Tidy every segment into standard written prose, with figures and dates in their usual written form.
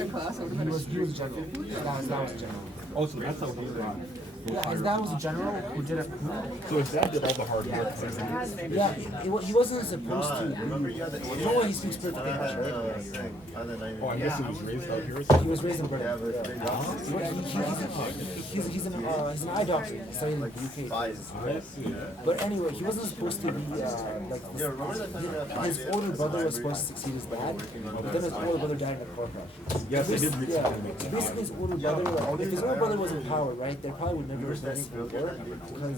He was general. That was general. Oh, so that's how he got. Yeah, his dad was a general who did it. So his dad did all the hard work. Yeah, he wasn't supposed to. You know why he speaks perfect English, right? Oh, I guess he was raised out here. He was raised in Britain. He's an eye doctor. He studied in the UK. But anyway, he wasn't supposed to be like this. His older brother was supposed to succeed his dad, but then his older brother died in a car crash. Yes, they did. Yeah, so basically his older brother, if his older brother was in power, right, they probably would never have done anything before because like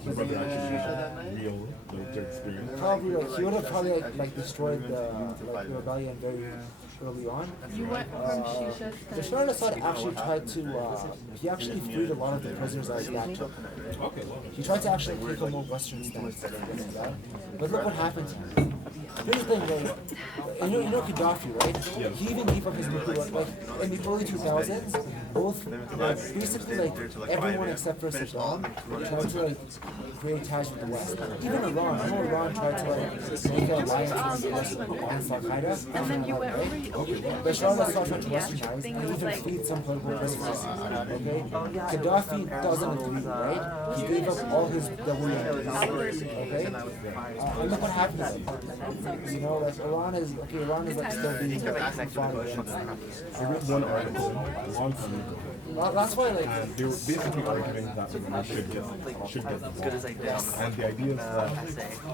his Real military experience. probably like he would have probably like destroyed the rebellion very early on. You went from Shisha to... Bashar al-Assad actually tried to, he actually freed a lot of the prisoners that his dad took. He tried to actually take a more Western stance. But look what happened to him. Here's the thing, like, you know Gaddafi, right? He even gave up his nuclear, like, in the early 2000s, both, basically, like, everyone except for Saddam tried to, like, create ties with the West. Even Iran, I know Iran tried to, like, make an alliance with the West and Al-Qaeda. And then you went over... Bashar al-Assad tried to westernize and even freed some political prisoners. Okay? Gaddafi doesn't agree, right? He gave up all his WMDs. Okay? And look what happened. You know, like Iran is like still being fought against. I read one article a long time ago. That's why, like, They were basically arguing that the women should get involved. And the idea is that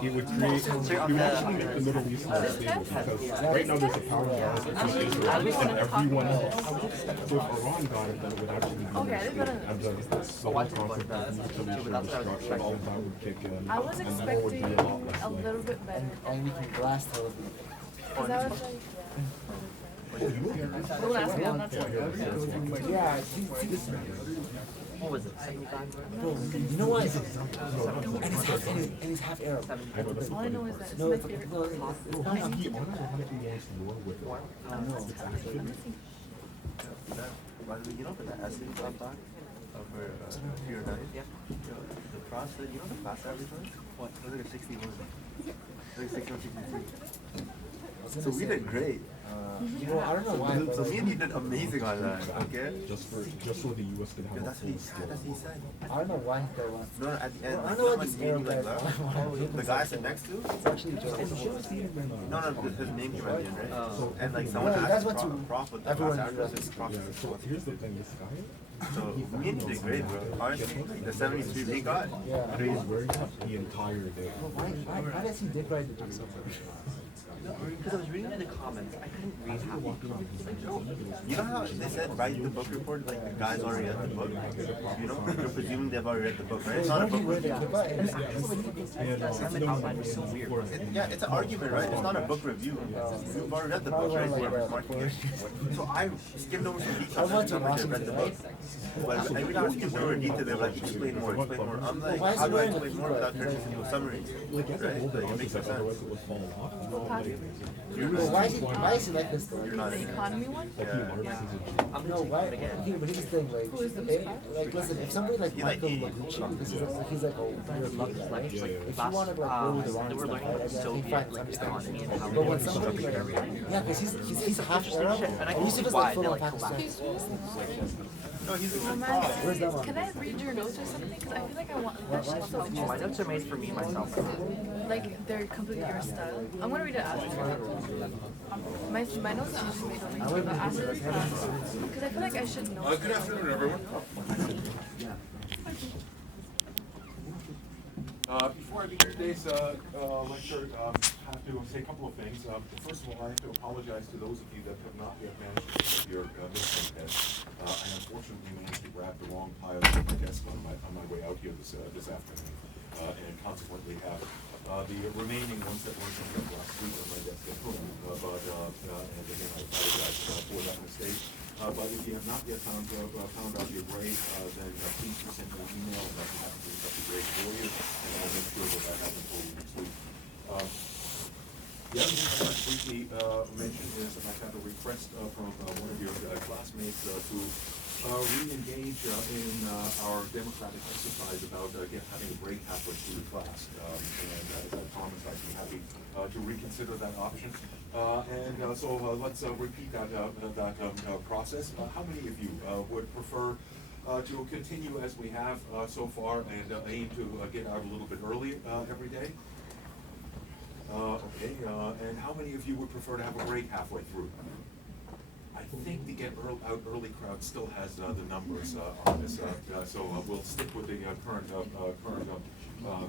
it would create, it would actually make the Middle East more stable because right now there's a power balance between Israel and everyone else. So if Iran got it, then it would actually be and the whole concept of nuclear destruction, all of that would kick in, I was and the war would be a lot expecting less. a little bit better. and we can blast all of them. Because I was like... Don't ask me, I'm not telling you. Yeah, What was it? bro, you know what? And he's half Arab. All I know is that it's No, my it's, favorite. no, He honestly wants war with it. It's actually By the way, you know for the essay drop back for your diet? Yeah. The class, you know the class average was? What? It was like a 61. Like 61, 63. So we did great. Well, I don't know why. So me and you did amazing on that, okay? just so the US can have a That's what full he said. I don't know why they want. No, at the end, I like, know what when these me and Arab you, guys like, want. the guy I sit next to? It's actually a joke. No, his name came at the end, right? And like someone Yeah, you guys asked went to Prof what the everyone class average in was, Prof Yeah, said so here's the thing, this guy, So me and you did great, bro. Honestly, the 73 we got, Yeah. he was wearing it the entire day. Why does he dick ride the dude? because I was reading in the comments, I couldn't read half of it. You know how they said write the book report, like the guys already read the book? You know, you're presuming they've already read the book, right? It's not a book review. So weird. Yeah, it's an argument, right? It's not a book review. You've already read the book, right? Whoever's marking it. So I skimmed over some details. I went to I've never read the Washington, book. right? But every time I skimmed over a detail, they're like, explain more, explain more. I'm like, Why is how he do I wearing a explain more keyboard? without turning this into a summary? Like, I Right? hold Like, it it makes no sense. otherwise it would fall off. Well, why is he like this though? You're not The in it. economy one? Like, he marks his No, why? Okay, but here's the thing, like, like, listen, if somebody like Michael Lagucci, because he's like a European guy, right? If you wanted to like go with the wrong stuff, right? I think fine, it's understandable. But when somebody like, yeah, because he's half Arab, and he's just like full on Pakistan. No, he's a Oh good man, prof. Where's that one? can I read your notes or something? Because I feel like I want that shit's so My interesting. notes are made for me and myself. Like they're completely your style. I'm gonna read it after. My notes are usually made on me, but after this class, because I feel like I should know. Good afternoon, everyone. Before I begin today's lecture, I have to say a couple of things. First of all, I have to apologize to those of you that have not yet managed to pick up your midterm test. I unfortunately managed to grab the wrong pile of my desk on my way out here this afternoon, and consequently have the remaining ones that weren't picked up last week on my desk at home. And again, I apologize for that mistake. But if you have not yet found out your grade, then please send me an email, and I'll be happy to look up the grade for you, and I'll make sure that happens for you next week. The other thing I'd like to briefly mention is that I've had a request from one of your classmates to re-engage in our democratic exercise about having a break halfway through the class. And as I promised, I'd be happy to reconsider that option. So let's repeat that process. How many of you would prefer to continue as we have so far and aim to get out a little bit early every day? Okay, and how many of you would prefer to have a break halfway through? I think the get out early crowd still has the numbers on this, so we'll stick with the current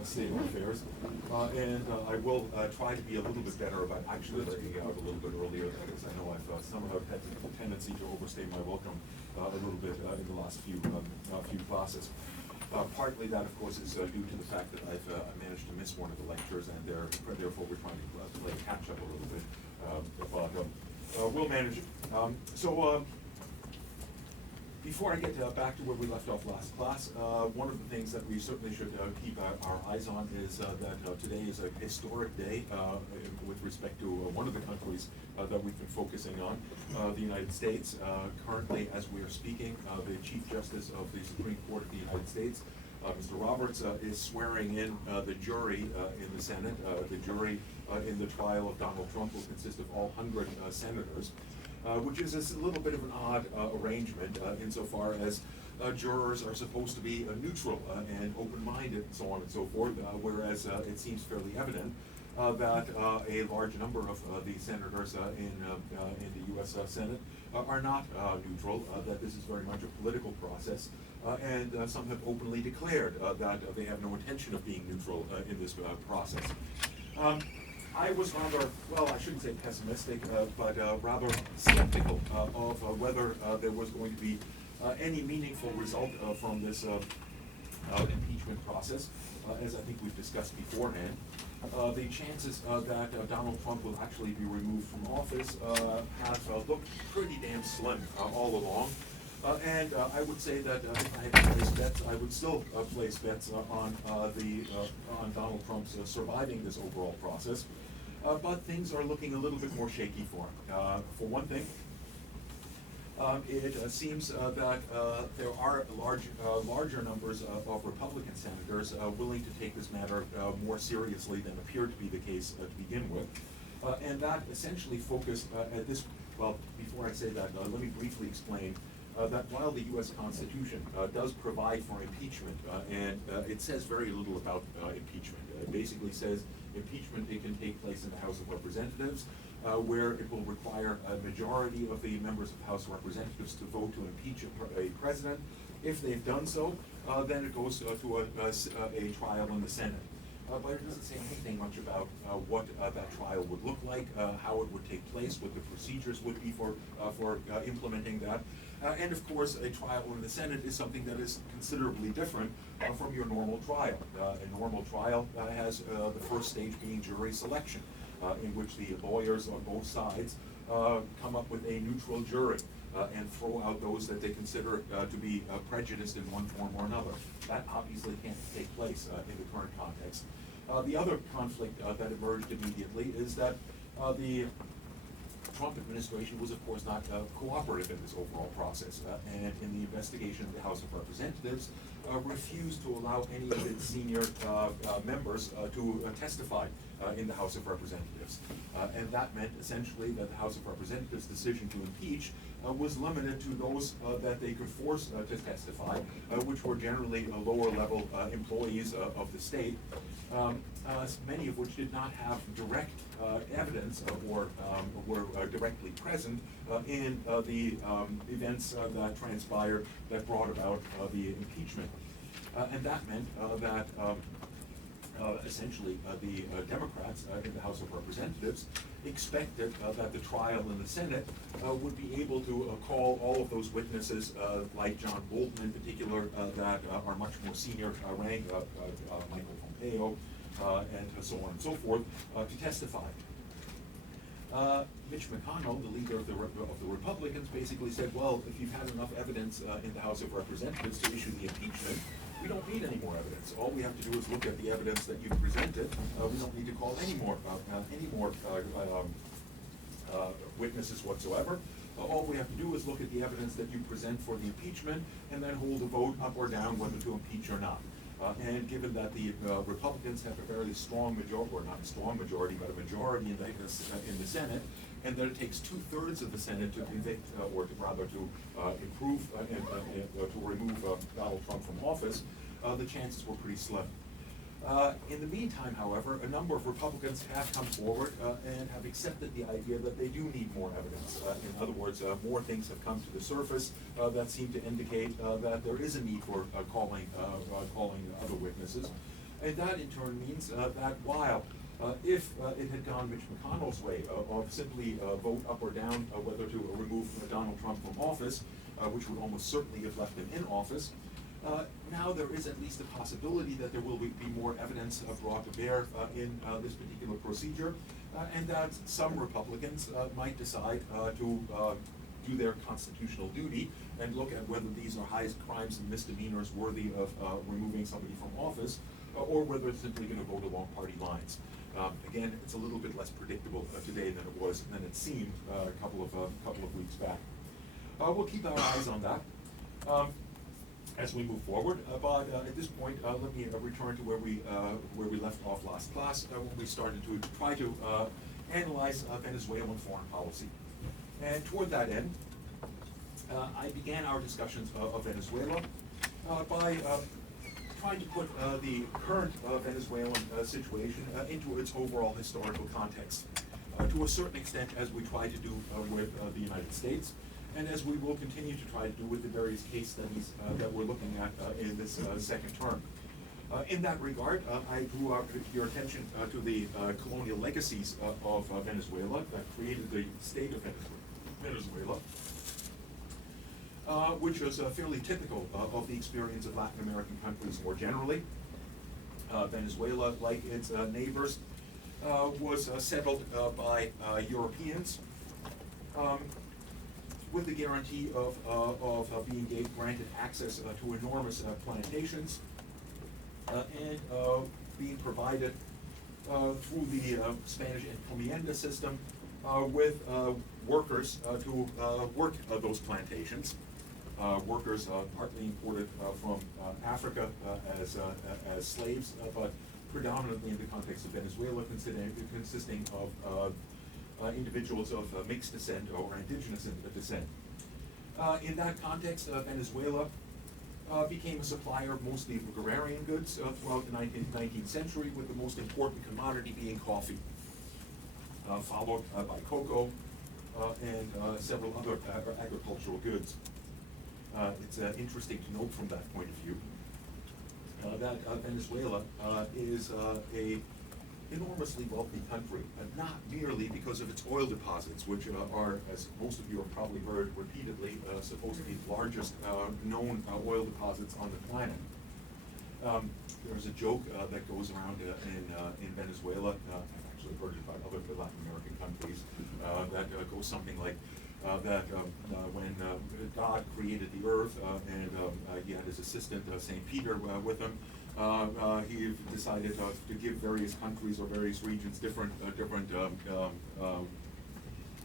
state of affairs. I will try to be a little bit better about actually letting out a little bit earlier, because I know I've somehow had a tendency to overstay my welcome a little bit in the last few classes. Partly that, of course, is due to the fact that I've managed to miss one of the lectures, and therefore we're trying to play catch up a little bit. We'll manage it. Before I get back to where we left off last class, one of the things that we certainly should keep our eyes on is that today is a historic day with respect to one of the countries that we've been focusing on, the United States. Currently, as we are speaking, the Chief Justice of the Supreme Court of the United States, Mr. Roberts, is swearing in the jury in the Senate. The jury in the trial of Donald Trump will consist of all 100 senators. Which is a little bit of an odd arrangement insofar as jurors are supposed to be neutral and open-minded and so on and so forth, whereas it seems fairly evident that a large number of the senators in the U.S. Senate are not neutral, that this is very much a political process, and some have openly declared that they have no intention of being neutral in this process. I was rather, well, I shouldn't say pessimistic, but rather skeptical of whether there was going to be any meaningful result from this impeachment process. As I think we've discussed beforehand, the chances that Donald Trump will actually be removed from office have looked pretty damn slim all along. And I would say that if I had to place bets, I would still place bets on Donald Trump's surviving this overall process. But things are looking a little bit more shaky for him. For one thing, it seems that there are larger numbers of Republican senators willing to take this matter more seriously than appeared to be the case to begin with. And that essentially focused at this, well, before I say that, let me briefly explain that while the U.S. Constitution does provide for impeachment, and it says very little about impeachment. It basically says impeachment, it can take place in the House of Representatives, where it will require a majority of the members of the House of Representatives to vote to impeach a president. If they've done so, then it goes to a trial in the Senate. But it doesn't say anything much about what that trial would look like, how it would take place, what the procedures would be for implementing that. And of course, a trial in the Senate is something that is considerably different from your normal trial. A normal trial has the first stage being jury selection, in which the lawyers on both sides come up with a neutral jury and throw out those that they consider to be prejudiced in one form or another. That obviously can't take place in the current context. The other conflict that emerged immediately is that the Trump administration was, of course, not cooperative in this overall process, and in the investigation of the House of Representatives, refused to allow any of its senior members to testify in the House of Representatives. And that meant essentially that the House of Representatives' decision to impeach was limited to those that they could force to testify, which were generally lower level employees of the state, many of which did not have direct evidence or were directly present in the events that transpired that brought about the impeachment. And that meant that essentially the Democrats in the House of Representatives expected that the trial in the Senate would be able to call all of those witnesses, like John Bolton in particular, that are much more senior rank, Michael Pompeo, and so on and so forth, to testify. Mitch McConnell, the leader of the Republicans, basically said, well, if you've had enough evidence in the House of Representatives to issue the impeachment, we don't need any more evidence. All we have to do is look at the evidence that you've presented. We don't need to call any more witnesses whatsoever. All we have to do is look at the evidence that you present for the impeachment and then hold a vote up or down whether to impeach or not. And given that the Republicans have a fairly strong majority, or not a strong majority, but a majority in the Senate, and that it takes 2/3 of the Senate to convict, or to rather to improve to remove Donald Trump from office, the chances were pretty slim. In the meantime, however, a number of Republicans have come forward and have accepted the idea that they do need more evidence. In other words, more things have come to the surface that seem to indicate that there is a need for calling other witnesses. And that in turn means that while if it had gone Mitch McConnell's way of simply vote up or down whether to remove Donald Trump from office, which would almost certainly have left him in office, now there is at least a possibility that there will be more evidence brought to bear in this particular procedure, and that some Republicans might decide to do their constitutional duty and look at whether these are high crimes and misdemeanors worthy of removing somebody from office, or whether it's simply going to vote along party lines. Again, it's a little bit less predictable today than it seemed a couple of weeks back. We'll keep our eyes on that as we move forward. But at this point, let me return to where we left off last class, when we started to try to analyze Venezuelan foreign policy. And toward that end, I began our discussions of Venezuela by trying to put the current Venezuelan situation into its overall historical context, to a certain extent as we try to do with the United States, and as we will continue to try to do with the various case studies that we're looking at in this second term. In that regard, I drew your attention to the colonial legacies of Venezuela that created the state of Venezuela, which is fairly typical of the experience of Latin American countries more generally. Venezuela, like its neighbors, was settled by Europeans with the guarantee of being granted access to enormous plantations and being provided through the Spanish encomienda system with workers to work those plantations. Workers partly imported from Africa as slaves, but predominantly in the context of Venezuela, consisting of individuals of mixed descent or indigenous descent. In that context, Venezuela became a supplier of mostly agrarian goods throughout the 19th century, with the most important commodity being coffee, followed by cocoa and several other agricultural goods. It's interesting to note from that point of view that Venezuela is a enormously wealthy country, not merely because of its oil deposits, which are, as most of you have probably heard repeatedly, supposed to be the largest known oil deposits on the planet. There's a joke that goes around in Venezuela, I've actually heard it by other Latin American countries, that goes something like that when God created the earth and he had his assistant, St. Peter, with him, he decided to give various countries or various regions different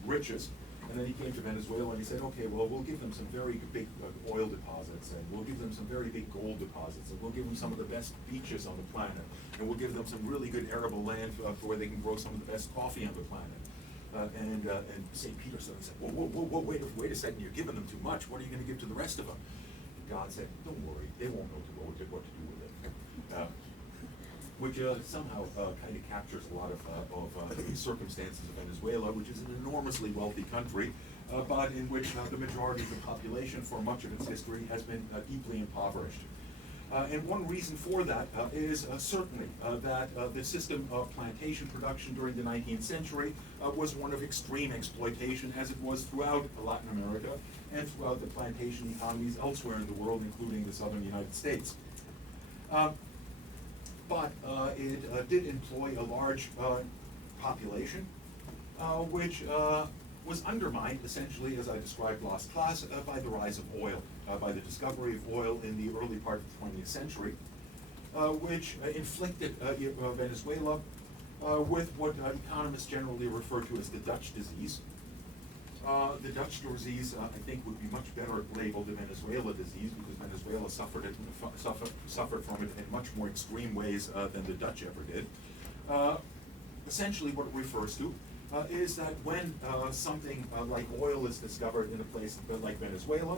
riches. And then he came to Venezuela and he said, okay, well, we'll give them some very big oil deposits, and we'll give them some very big gold deposits, and we'll give them some of the best beaches on the planet, and we'll give them some really good arable land where they can grow some of the best coffee on the planet. And St. Peter said, whoa, wait a second, you're giving them too much. What are you going to give to the rest of them? God said, don't worry, they won't know what to do with it. Which somehow kind of captures a lot of the circumstances of Venezuela, which is an enormously wealthy country, but in which the majority of the population for much of its history has been deeply impoverished. And one reason for that is certainly that the system of plantation production during the 19th century was one of extreme exploitation, as it was throughout Latin America and throughout the plantation economies elsewhere in the world, including the southern United States. But it did employ a large population, which was undermined, essentially, as I described last class, by the rise of oil, by the discovery of oil in the early part of the 20th century, which inflicted Venezuela with what economists generally refer to as the Dutch disease, The Dutch disease, I think, would be much better labeled the Venezuela disease, because Venezuela suffered from it in much more extreme ways than the Dutch ever did. Essentially, what it refers to is that when something like oil is discovered in a place like Venezuela,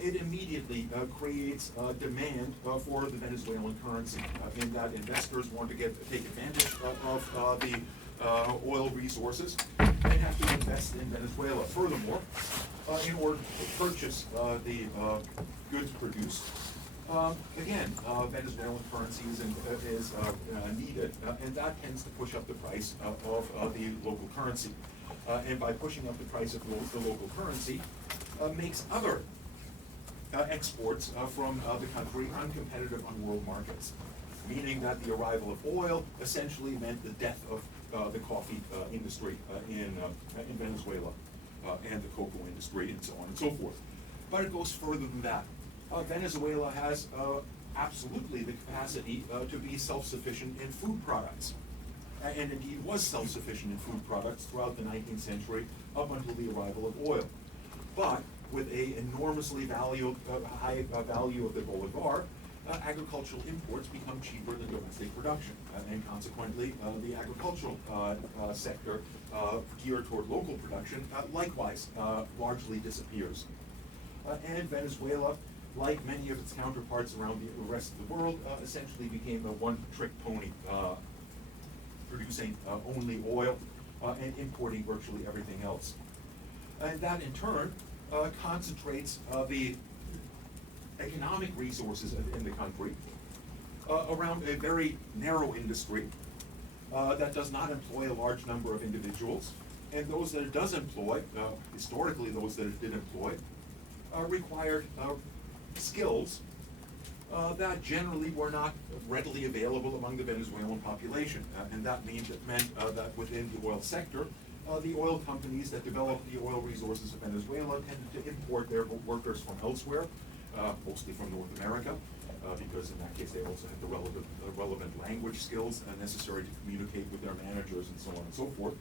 it immediately creates demand for the Venezuelan currency, in that investors want to take advantage of the oil resources and have to invest in Venezuela. Furthermore, in order to purchase the goods produced, again, Venezuelan currency is needed, and that tends to push up the price of the local currency. And by pushing up the price of the local currency, makes other exports from the country uncompetitive on world markets, meaning that the arrival of oil essentially meant the death of the coffee industry in Venezuela, and the cocoa industry, and so on and so forth. But it goes further than that. Venezuela has absolutely the capacity to be self-sufficient in food products, and indeed was self-sufficient in food products throughout the 19th century up until the arrival of oil. But with a enormously high value of the bolivar, agricultural imports become cheaper than domestic production, and consequently the agricultural sector geared toward local production likewise largely disappears. And Venezuela, like many of its counterparts around the rest of the world, essentially became a one-trick pony, producing only oil and importing virtually everything else. And that in turn concentrates the economic resources in the country around a very narrow industry that does not employ a large number of individuals, and those that it does employ, historically those that it did employ, required skills that generally were not readily available among the Venezuelan population, and that meant that within the oil sector, the oil companies that developed the oil resources of Venezuela tended to import their workers from elsewhere, mostly from North America, because in that case they also had the relevant language skills necessary to communicate with their managers and so on and so forth,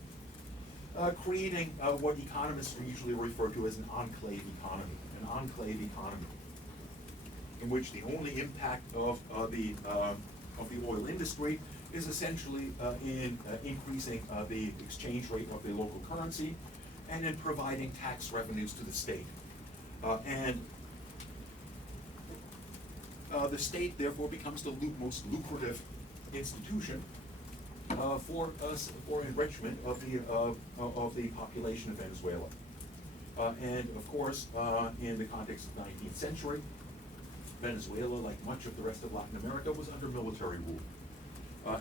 creating what economists usually refer to as an enclave economy, in which the only impact of the oil industry is essentially in increasing the exchange rate of the local currency and in providing tax revenues to the state. And the state therefore becomes the most lucrative institution for enrichment of the population of Venezuela. And of course, in the context of the 19th century, Venezuela, like much of the rest of Latin America, was under military rule.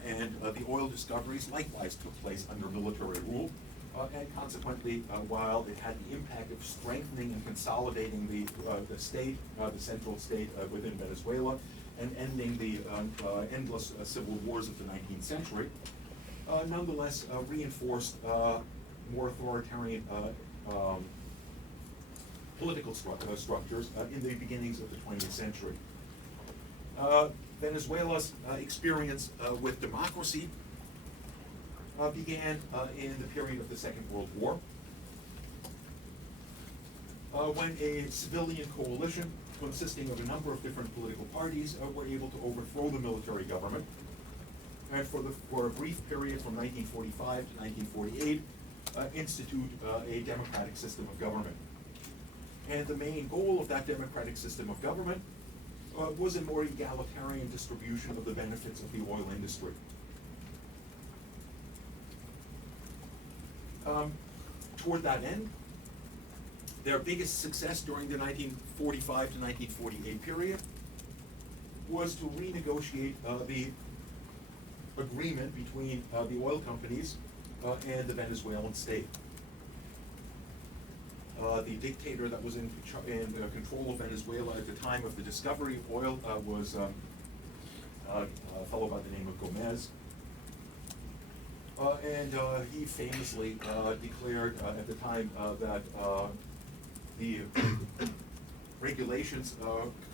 And the oil discoveries likewise took place under military rule, and consequently, while it had the impact of strengthening and consolidating the state, the central state within Venezuela, and ending the endless civil wars of the 19th century, nonetheless reinforced more authoritarian political structures in the beginnings of the 20th century. Venezuela's experience with democracy began in the period of the Second World War, when a civilian coalition consisting of a number of different political parties were able to overthrow the military government, and for a brief period from 1945 to 1948, institute a democratic system of government. And the main goal of that democratic system of government was a more egalitarian distribution of the benefits of the oil industry. Toward that end, their biggest success during the 1945 to 1948 period was to renegotiate the agreement between the oil companies and the Venezuelan state. The dictator that was in control of Venezuela at the time of the discovery of oil was a fellow by the name of Gomez. And he famously declared at the time that the regulations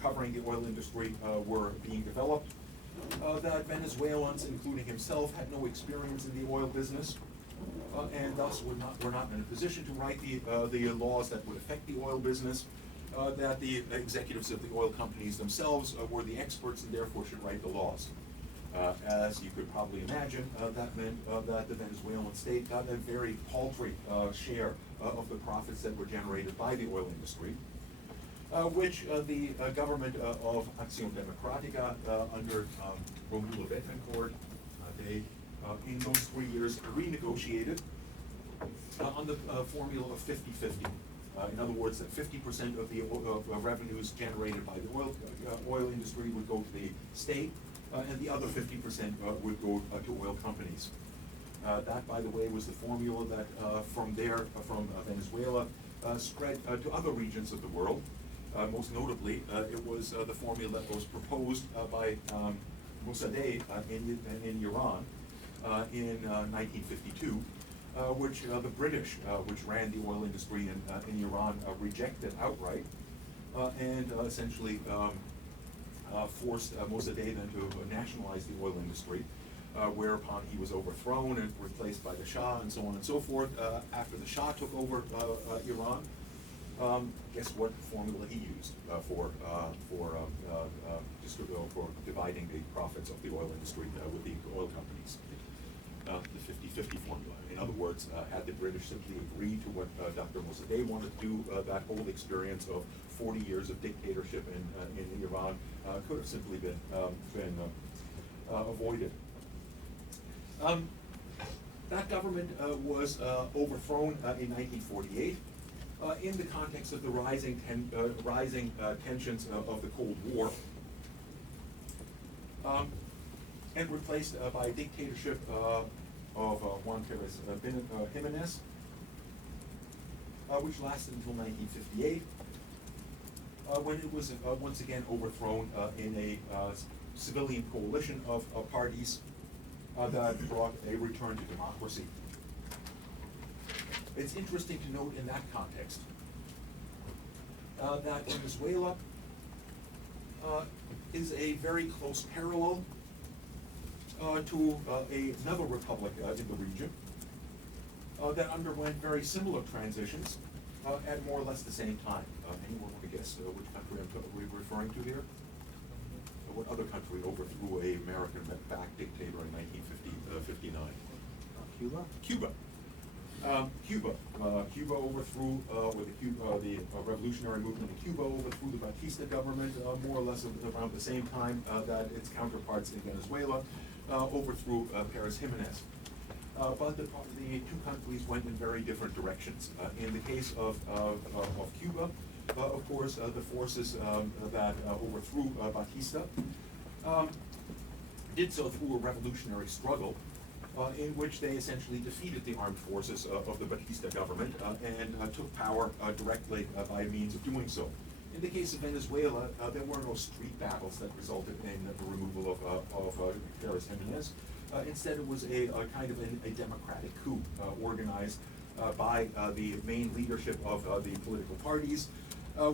covering the oil industry were being developed, that Venezuelans, including himself, had no experience in the oil business, and thus we're not in a position to write the laws that would affect the oil business, that the executives of the oil companies themselves were the experts and therefore should write the laws. As you could probably imagine, that meant that the Venezuelan state got a very paltry share of the profits that were generated by the oil industry, which the government of Acción Democrática under Romulo Betancourt, they in those 3 years renegotiated on the formula of 50-50. In other words, that 50% of the revenues generated by the oil industry would go to the state, and the other 50% would go to oil companies. That, by the way, was the formula that from Venezuela spread to other regions of the world. Most notably, it was the formula that was proposed by Mossadegh in Iran in 1952, which the British, which ran the oil industry in Iran, rejected outright, and essentially forced Mossadegh then to nationalize the oil industry, whereupon he was overthrown and replaced by the Shah and so on and so forth. After the Shah took over Iran, guess what formula he used for dividing the profits of the oil industry with the oil companies? The 50-50 formula. In other words, had the British simply agreed to what Dr. Mossadegh wanted to do, that whole experience of 40 years of dictatorship in Iran could have simply been avoided. That government was overthrown in 1948 in the context of the rising tensions of the Cold War, and replaced by a dictatorship of Juan Perez Jimenez, which lasted until 1958, when it was once again overthrown in a civilian coalition of parties that brought a return to democracy. It's interesting to note in that context that Venezuela is a very close parallel to another republic in the region that underwent very similar transitions at more or less the same time. Anyone want to guess which country we're referring to here? What other country overthrew an American-backed dictator in 1959? Cuba? Cuba. Cuba overthrew, the revolutionary movement in Cuba overthrew the Batista government more or less around the same time that its counterparts in Venezuela overthrew Perez Jimenez. But the two countries went in very different directions. In the case of Cuba, of course, the forces that overthrew Batista did so through a revolutionary struggle in which they essentially defeated the armed forces of the Batista government and took power directly by means of doing so. In the case of Venezuela, there were no street battles that resulted in the removal of Perez Jimenez. Instead, it was a kind of a democratic coup organized by the main leadership of the political parties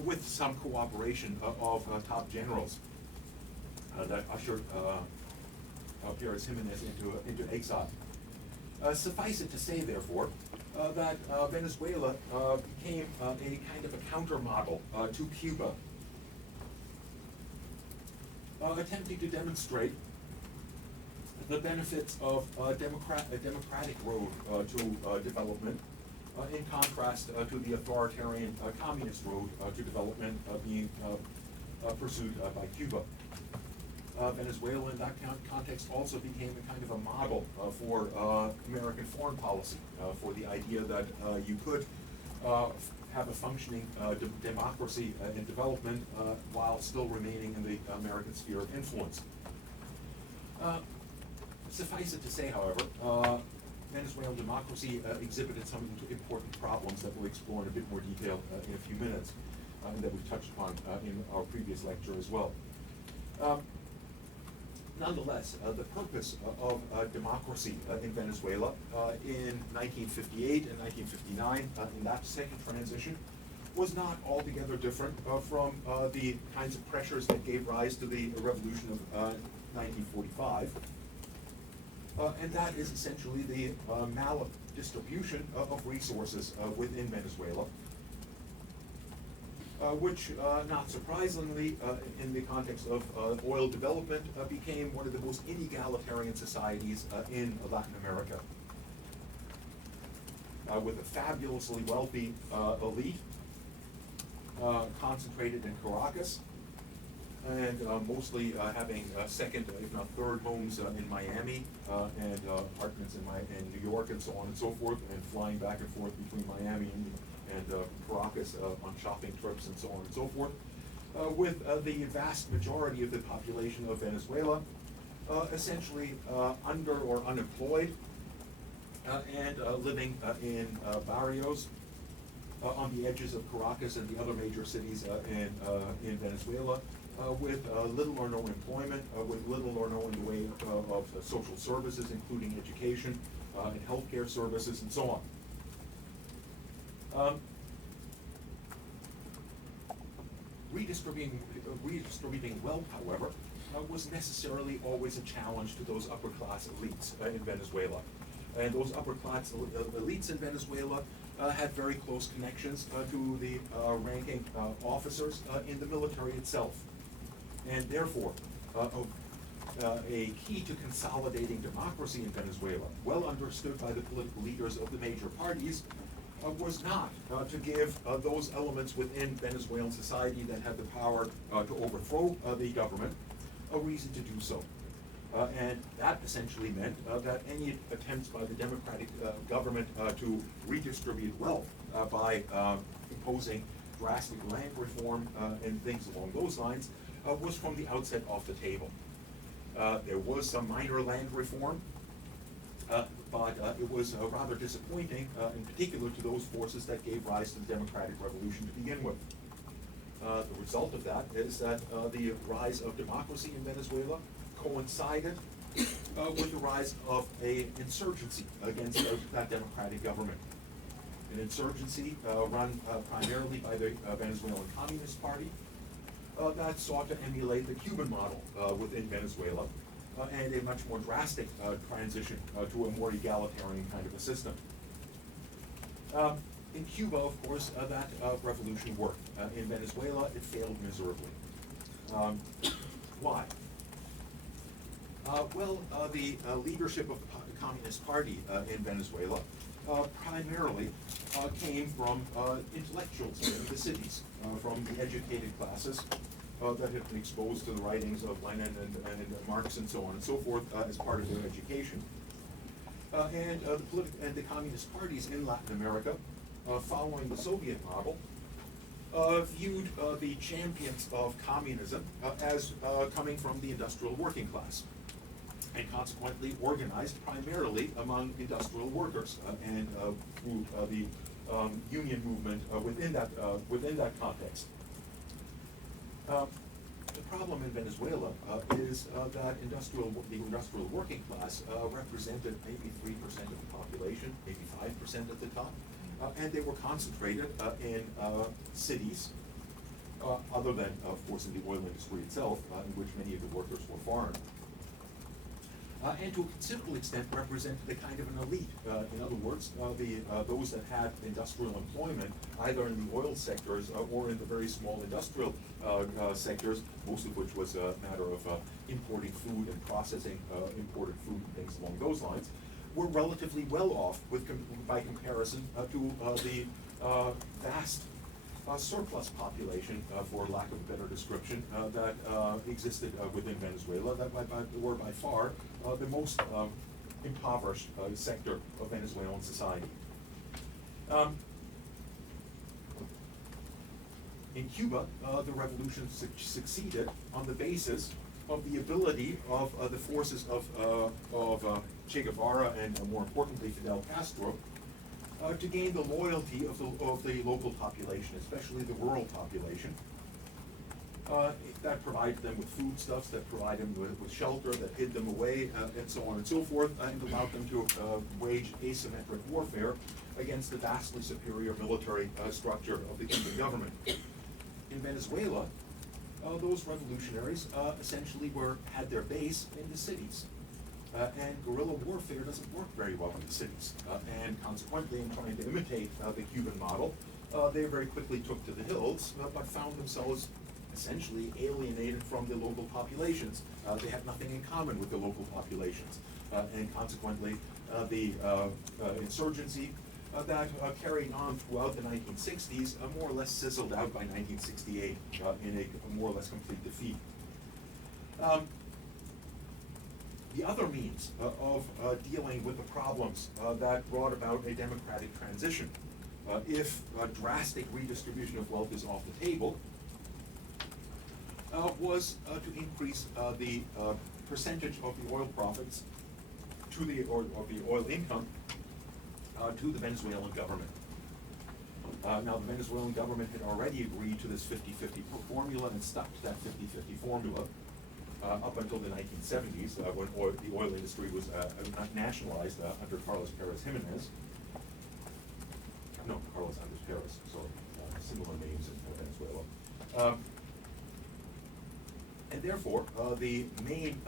with some cooperation of top generals that ushered Perez Jimenez into exile. Suffice it to say, therefore, that Venezuela became a kind of a counter-model to Cuba, attempting to demonstrate the benefits of a democratic road to development, in contrast to the authoritarian communist road to development being pursued by Cuba. Venezuela, in that context, also became a kind of a model for American foreign policy, for the idea that you could have a functioning democracy and development while still remaining in the American sphere of influence. Suffice it to say, however, Venezuelan democracy exhibited some important problems that we'll explore in a bit more detail in a few minutes, and that we've touched upon in our previous lecture as well. Nonetheless, the purpose of democracy in Venezuela in 1958 and 1959, in that second transition, was not altogether different from the kinds of pressures that gave rise to the revolution of 1945. and that is essentially the maldistribution of resources within Venezuela, which, not surprisingly, in the context of oil development, became one of the most inegalitarian societies in Latin America, with a fabulously wealthy elite concentrated in Caracas, and mostly having second, if not third homes in Miami, and apartments in New York, and so on and so forth, and flying back and forth between Miami and Caracas on shopping trips and so on and so forth, with the vast majority of the population of Venezuela essentially under or unemployed, and living in barrios on the edges of Caracas and the other major cities in Venezuela, with little or no employment, with little or no in the way of social services, including education and healthcare services, and so on. Redistributing wealth, however, was necessarily always a challenge to those upper class elites in Venezuela. And those upper class elites in Venezuela had very close connections to the ranking officers in the military itself. And therefore, a key to consolidating democracy in Venezuela, well understood by the political leaders of the major parties, was not to give those elements within Venezuelan society that had the power to overthrow the government a reason to do so. And that essentially meant that any attempts by the democratic government to redistribute wealth by imposing drastic land reform and things along those lines was from the outset off the table. There was some minor land reform, but it was rather disappointing, in particular to those forces that gave rise to the democratic revolution to begin with. The result of that is that the rise of democracy in Venezuela coincided with the rise of an insurgency against that democratic government. An insurgency run primarily by the Venezuelan Communist Party that sought to emulate the Cuban model within Venezuela, and a much more drastic transition to a more egalitarian kind of a system. In Cuba, of course, that revolution worked. In Venezuela, it failed miserably. Why? The leadership of the Communist Party in Venezuela primarily came from intellectuals in the cities, from the educated classes that had been exposed to the writings of Lenin and Marx and so on and so forth as part of their education. And the communist parties in Latin America, following the Soviet model, viewed the champions of communism as coming from the industrial working class, and consequently organized primarily among industrial workers and through the union movement within that context. The problem in Venezuela is that the industrial working class represented maybe 3% of the population, maybe 5% at the top, and they were concentrated in cities, other than, of course, in the oil industry itself, in which many of the workers were foreign. And to a considerable extent represented a kind of an elite. In other words, those that had industrial employment, either in the oil sectors or in the very small industrial sectors, most of which was a matter of importing food and processing imported food and things along those lines, were relatively well off by comparison to the vast surplus population, for lack of a better description, that existed within Venezuela, that were by far the most impoverished sector of Venezuelan society. In Cuba, the revolution succeeded on the basis of the ability of the forces of Che Guevara and, more importantly, Fidel Castro, to gain the loyalty of the local population, especially the rural population. That provided them with foodstuffs, that provided them with shelter, that hid them away, and so on and so forth, and allowed them to wage asymmetric warfare against the vastly superior military structure of the Cuban government. In Venezuela, those revolutionaries essentially had their base in the cities. And guerrilla warfare doesn't work very well in the cities. And consequently, in trying to imitate the Cuban model, they very quickly took to the hills, but found themselves essentially alienated from the local populations. They had nothing in common with the local populations. And consequently, the insurgency that carried on throughout the 1960s more or less sizzled out by 1968 in a more or less complete defeat. The other means of dealing with the problems that brought about a democratic transition, if a drastic redistribution of wealth is off the table, was to increase the percentage of the oil profits to the, or of the oil income to the Venezuelan government. Now, the Venezuelan government had already agreed to this 50-50 formula and stuck to that 50-50 formula up until the 1970s, when the oil industry was nationalized under Carlos Pérez Jiménez. No, Carlos Andrés Pérez, sorry, similar names in Venezuela. And therefore, the main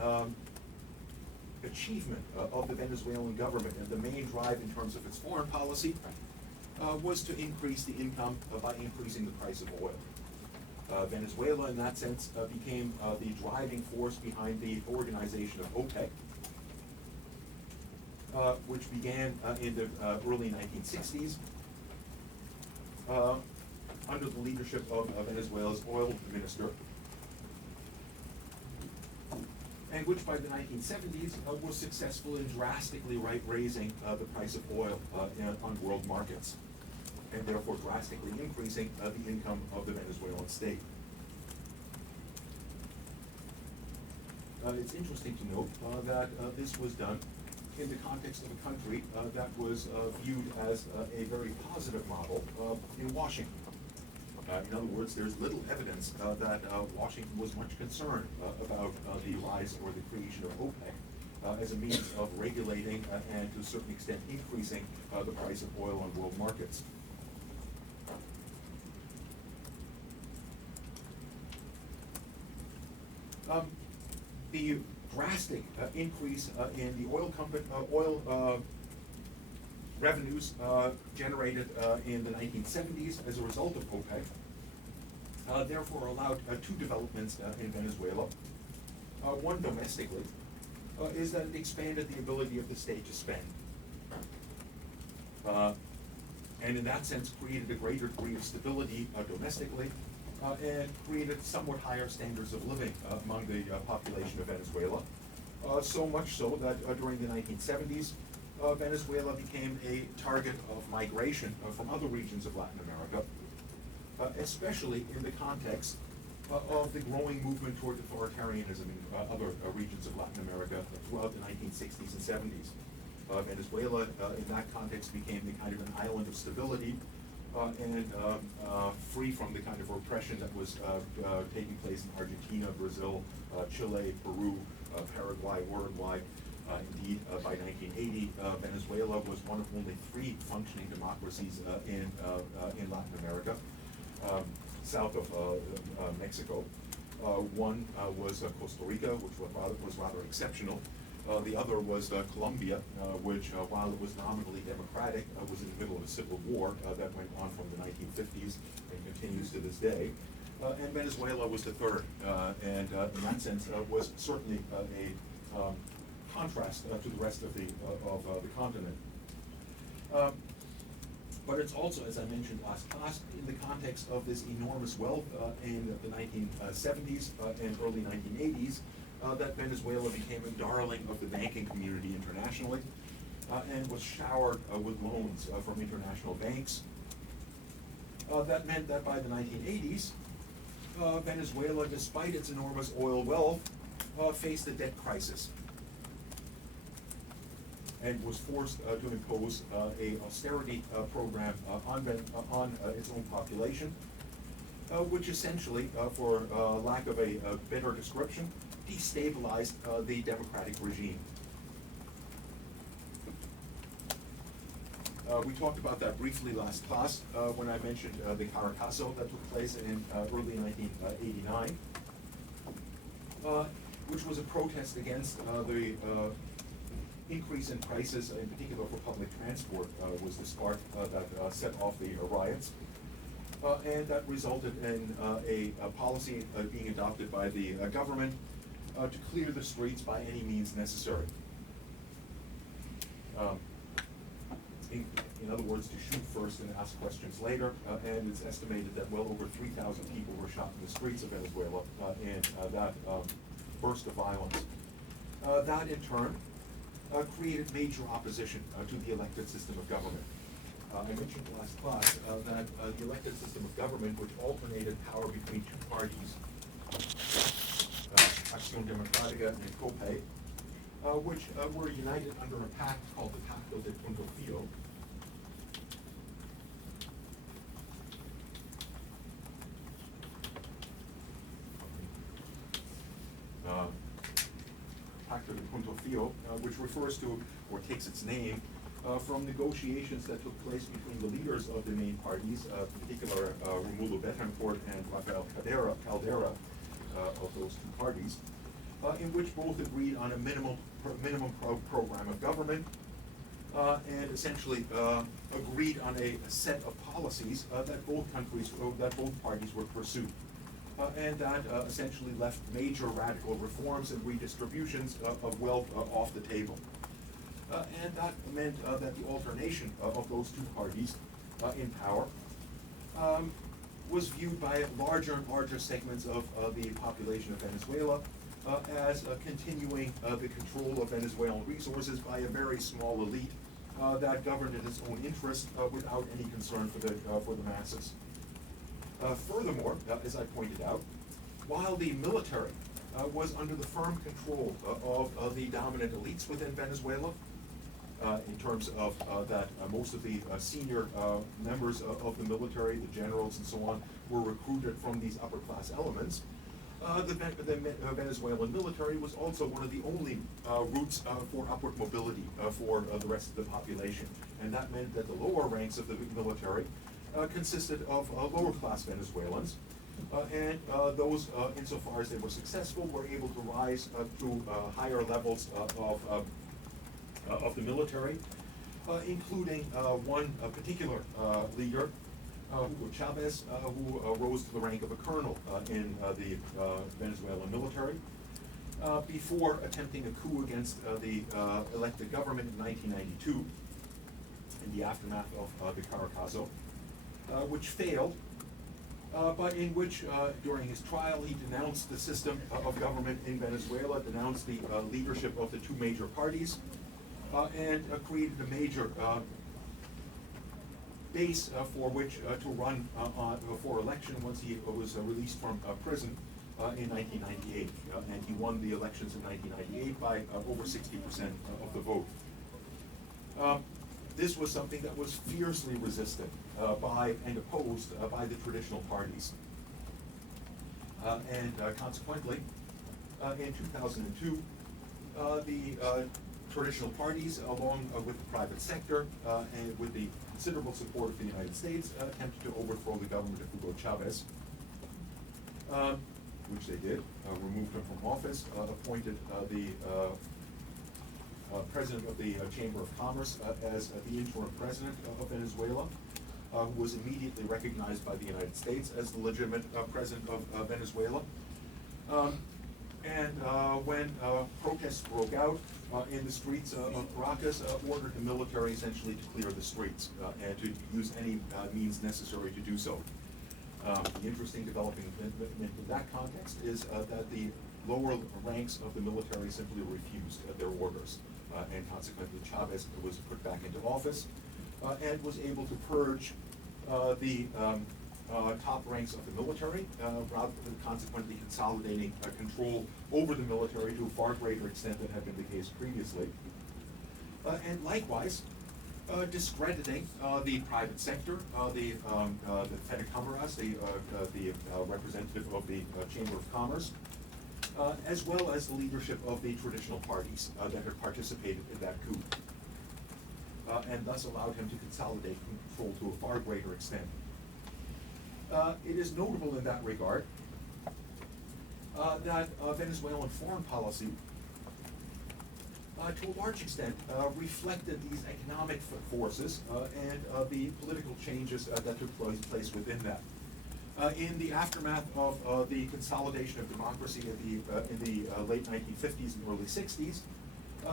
achievement of the Venezuelan government and the main drive in terms of its foreign policy was to increase the income by increasing the price of oil. Venezuela, in that sense, became the driving force behind the organization of OPEC, which began in the early 1960s under the leadership of Venezuela's oil minister, and which by the 1970s was successful in drastically raising the price of oil on world markets, and therefore drastically increasing the income of the Venezuelan state. It's interesting to note that this was done in the context of a country that was viewed as a very positive model in Washington. In other words, there's little evidence that Washington was much concerned about the rise or the creation of OPEC as a means of regulating and to a certain extent increasing the price of oil on world markets. The drastic increase in the oil revenues generated in the 1970s as a result of OPEC therefore allowed two developments in Venezuela. One domestically is that it expanded the ability of the state to spend. And in that sense created a greater degree of stability domestically and created somewhat higher standards of living among the population of Venezuela. So much so that during the 1970s, Venezuela became a target of migration from other regions of Latin America, especially in the context of the growing movement toward authoritarianism in other regions of Latin America throughout the 1960s and 70s. Venezuela, in that context, became the kind of an island of stability and free from the kind of repression that was taking place in Argentina, Brazil, Chile, Peru, Paraguay, Uruguay. Indeed, by 1980, Venezuela was one of only 3 functioning democracies in Latin America, south of Mexico. One was Costa Rica, which was rather exceptional. The other was Colombia, which, while it was nominally democratic, was in the middle of a civil war that went on from the 1950s and continues to this day. And Venezuela was the third, and in that sense was certainly a contrast to the rest of the continent. But it's also, as I mentioned last class, in the context of this enormous wealth in the 1970s and early 1980s, that Venezuela became a darling of the banking community internationally and was showered with loans from international banks. That meant that by the 1980s, Venezuela, despite its enormous oil wealth, faced a debt crisis and was forced to impose a austerity program on its own population, which essentially, for lack of a better description, destabilized the democratic regime. We talked about that briefly last class when I mentioned the Caracazo that took place in early 1989, which was a protest against the increase in prices, in particular for public transport, was the spark that set off the riots. And that resulted in a policy being adopted by the government to clear the streets by any means necessary. In other words, to shoot first and ask questions later, and it's estimated that well over 3,000 people were shot in the streets of Venezuela in that burst of violence. That in turn created major opposition to the elected system of government. I mentioned last class that the elected system of government, which alternated power between two parties, Acción Democrática and COPE, which were united under a pact called the Pacto de Punto Fijo. Pacto de Punto Fijo, which refers to, or takes its name, from negotiations that took place between the leaders of the main parties, in particular Romulo Betancourt and Rafael Caldera of those two parties, in which both agreed on a minimum program of government, and essentially agreed on a set of policies that both parties would pursue. And that essentially left major radical reforms and redistributions of wealth off the table. And that meant that the alternation of those two parties in power was viewed by larger and larger segments of the population of Venezuela as continuing the control of Venezuelan resources by a very small elite that governed in its own interest without any concern for the masses. Furthermore, as I pointed out, while the military was under the firm control of the dominant elites within Venezuela, in terms of that most of the senior members of the military, the generals and so on, were recruited from these upper class elements, the Venezuelan military was also one of the only routes for upward mobility for the rest of the population. And that meant that the lower ranks of the military consisted of lower class Venezuelans, and those, insofar as they were successful, were able to rise to higher levels of the military, including one particular leader, Hugo Chavez, who rose to the rank of a colonel in the Venezuelan military, before attempting a coup against the elected government in 1992, in the aftermath of the Caracazo, which failed, but in which, during his trial, he denounced the system of government in Venezuela, denounced the leadership of the two major parties, and created a major base for which to run for election once he was released from prison in 1998. And he won the elections in 1998 by over 60% of the vote. This was something that was fiercely resisted by and opposed by the traditional parties. And consequently, in 2002, the traditional parties, along with the private sector and with the considerable support of the United States, attempted to overthrow the government of Hugo Chavez, which they did, removed him from office, appointed the president of the Chamber of Commerce as the interim president of Venezuela, who was immediately recognized by the United States as the legitimate president of Venezuela. And when protests broke out in the streets of Caracas, ordered the military essentially to clear the streets and to use any means necessary to do so. The interesting developing in that context is that the lower ranks of the military simply refused their orders, and consequently Chavez was put back into office and was able to purge the top ranks of the military, rather than consequently consolidating control over the military to a far greater extent than had been the case previously. And likewise, discrediting the private sector, the Fedecámaras, the representative of the Chamber of Commerce, as well as the leadership of the traditional parties that had participated in that coup, and thus allowed him to consolidate control to a far greater extent. It is notable in that regard that Venezuelan foreign policy to a large extent, reflected these economic forces and the political changes that took place within that. In the aftermath of the consolidation of democracy in the late 1950s and early 60s,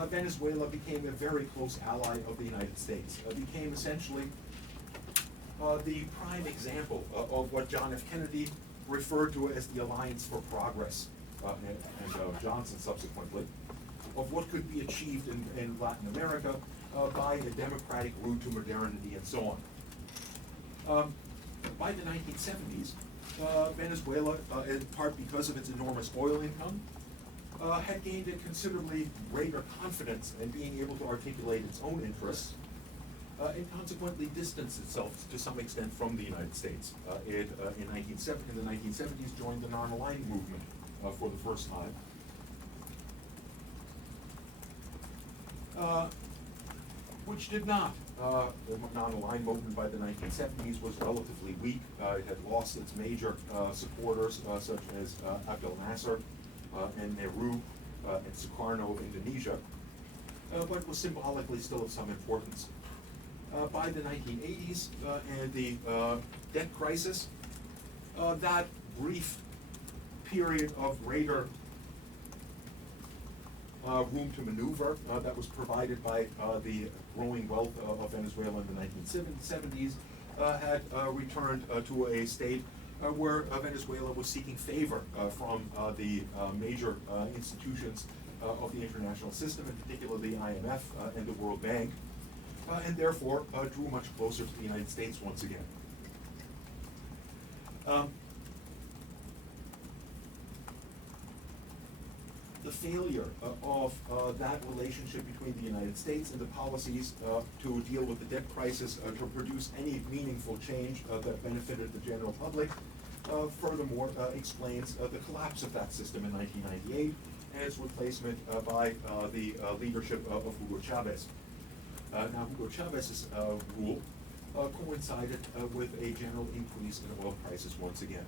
Venezuela became a very close ally of the United States. Became essentially the prime example of what John F. Kennedy referred to as the Alliance for Progress, and Johnson subsequently, of what could be achieved in Latin America by a democratic route to modernity and so on. By the 1970s, Venezuela, in part because of its enormous oil income, had gained a considerably greater confidence in being able to articulate its own interests, and consequently distanced itself to some extent from the United States. In the 1970s joined the non-aligned movement for the first time. Which did not. The non-aligned movement by the 1970s was relatively weak. It had lost its major supporters, such as Abdel Nasser and Nehru and Sukarno of Indonesia, but was symbolically still of some importance. By the 1980s and the debt crisis, that brief period of greater room to maneuver that was provided by the growing wealth of Venezuela in the 1970s had returned to a state where Venezuela was seeking favor from the major institutions of the international system, in particular the IMF and the World Bank, and therefore drew much closer to the United States once again. The failure of that relationship between the United States and the policies to deal with the debt crisis to produce any meaningful change that benefited the general public, furthermore explains the collapse of that system in 1998 and its replacement by the leadership of Hugo Chavez. Now, Hugo Chavez's rule coincided with a general increase in oil prices once again.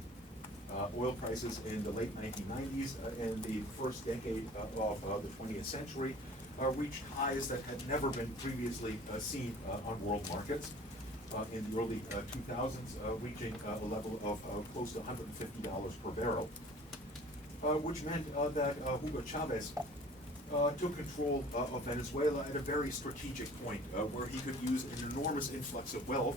Oil prices in the late 1990s and the first decade of the 20th century reached highs that had never been previously seen on world markets. In the early 2000s, reaching a level of close to $150 per barrel, which meant that Hugo Chavez took control of Venezuela at a very strategic point where he could use an enormous influx of wealth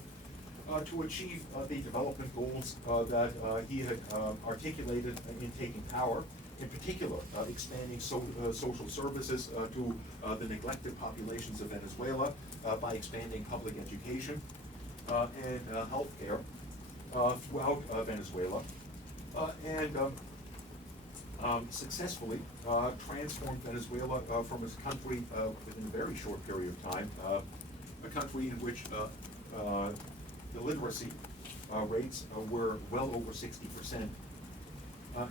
to achieve the development goals that he had articulated in taking power, in particular expanding social services to the neglected populations of Venezuela by expanding public education and health care throughout Venezuela, and successfully transformed Venezuela from a country within a very short period of time, a country in which the literacy rates were well over 60%,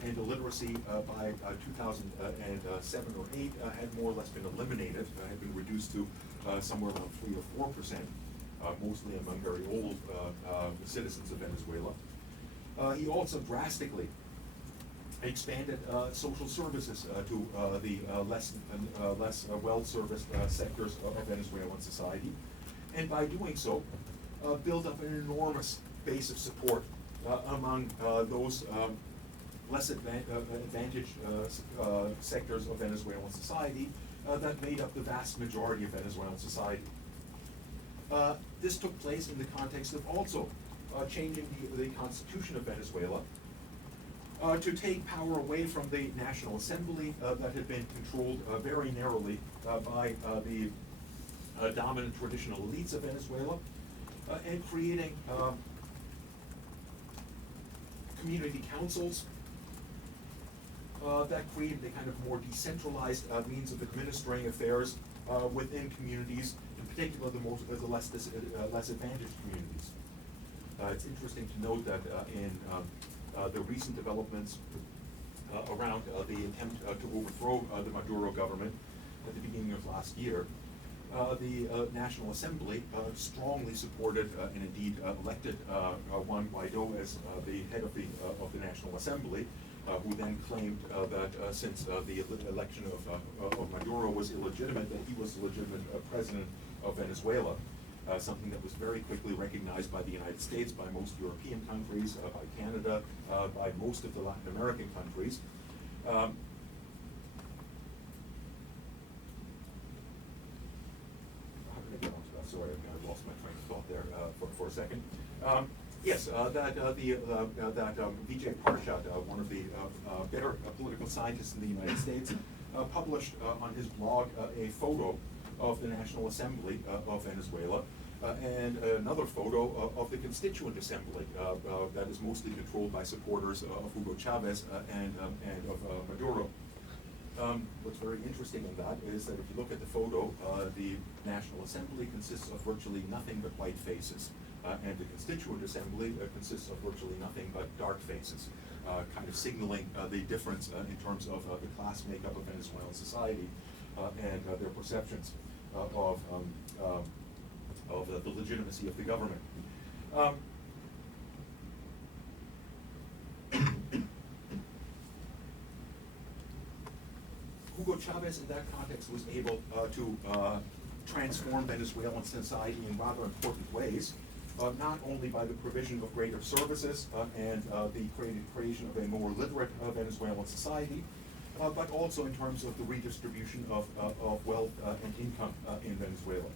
and illiteracy by 2007 or 8 had more or less been eliminated, had been reduced to somewhere around 3 or 4%, mostly among very old citizens of Venezuela. He also drastically expanded social services to the less well-serviced sectors of Venezuelan society, and by doing so, built up an enormous base of support among those less advantaged sectors of Venezuelan society that made up the vast majority of Venezuelan society. This took place in the context of also changing the constitution of Venezuela to take power away from the National Assembly that had been controlled very narrowly by the dominant traditional elites of Venezuela, and creating community councils that created a kind of more decentralized means of administering affairs within communities, in particular the less advantaged communities. It's interesting to note that in the recent developments around the attempt to overthrow the Maduro government at the beginning of last year, the National Assembly strongly supported and indeed elected Juan Guaido as the head of the National Assembly, who then claimed that since the election of Maduro was illegitimate, that he was the legitimate president of Venezuela. Something that was very quickly recognized by the United States, by most European countries, by Canada, by most of the Latin American countries. How did I get onto that? Sorry, I lost my train of thought there for a second. Yes, Vijay Parshat, one of the better political scientists in the United States, published on his blog a photo of the National Assembly of Venezuela and another photo of the Constituent Assembly that is mostly controlled by supporters of Hugo Chavez and of Maduro. What's very interesting in that is that if you look at the photo, the National Assembly consists of virtually nothing but white faces. And the Constituent Assembly consists of virtually nothing but dark faces, kind of signaling the difference in terms of the class makeup of Venezuelan society and their perceptions of the legitimacy of the government. Hugo Chavez in that context was able to transform Venezuelan society in rather important ways. Not only by the provision of greater services and the creation of a more literate Venezuelan society, but also in terms of the redistribution of wealth and income in Venezuela.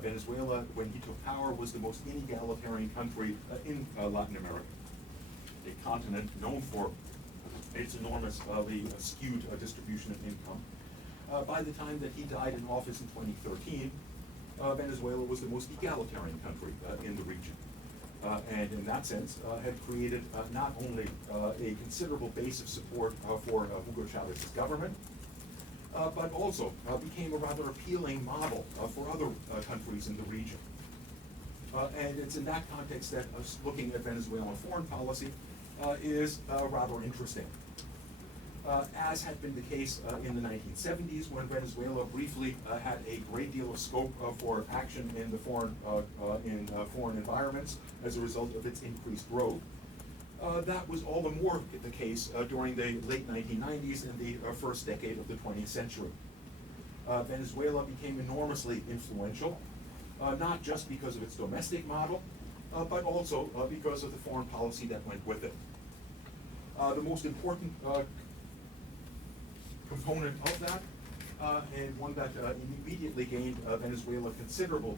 Venezuela, when he took power, was the most inegalitarian country in Latin America, a continent known for its enormously skewed distribution of income. By the time that he died in office in 2013, Venezuela was the most egalitarian country in the region. And in that sense, had created not only a considerable base of support for Hugo Chavez's government, but also became a rather appealing model for other countries in the region. And it's in that context that looking at Venezuelan foreign policy is rather interesting. As had been the case in the 1970s, when Venezuela briefly had a great deal of scope for action in the foreign environments as a result of its increased growth. That was all the more the case during the late 1990s and the first decade of the 20th century. Venezuela became enormously influential, not just because of its domestic model, but also because of the foreign policy that went with it. The most important component of that, and one that immediately gained Venezuela considerable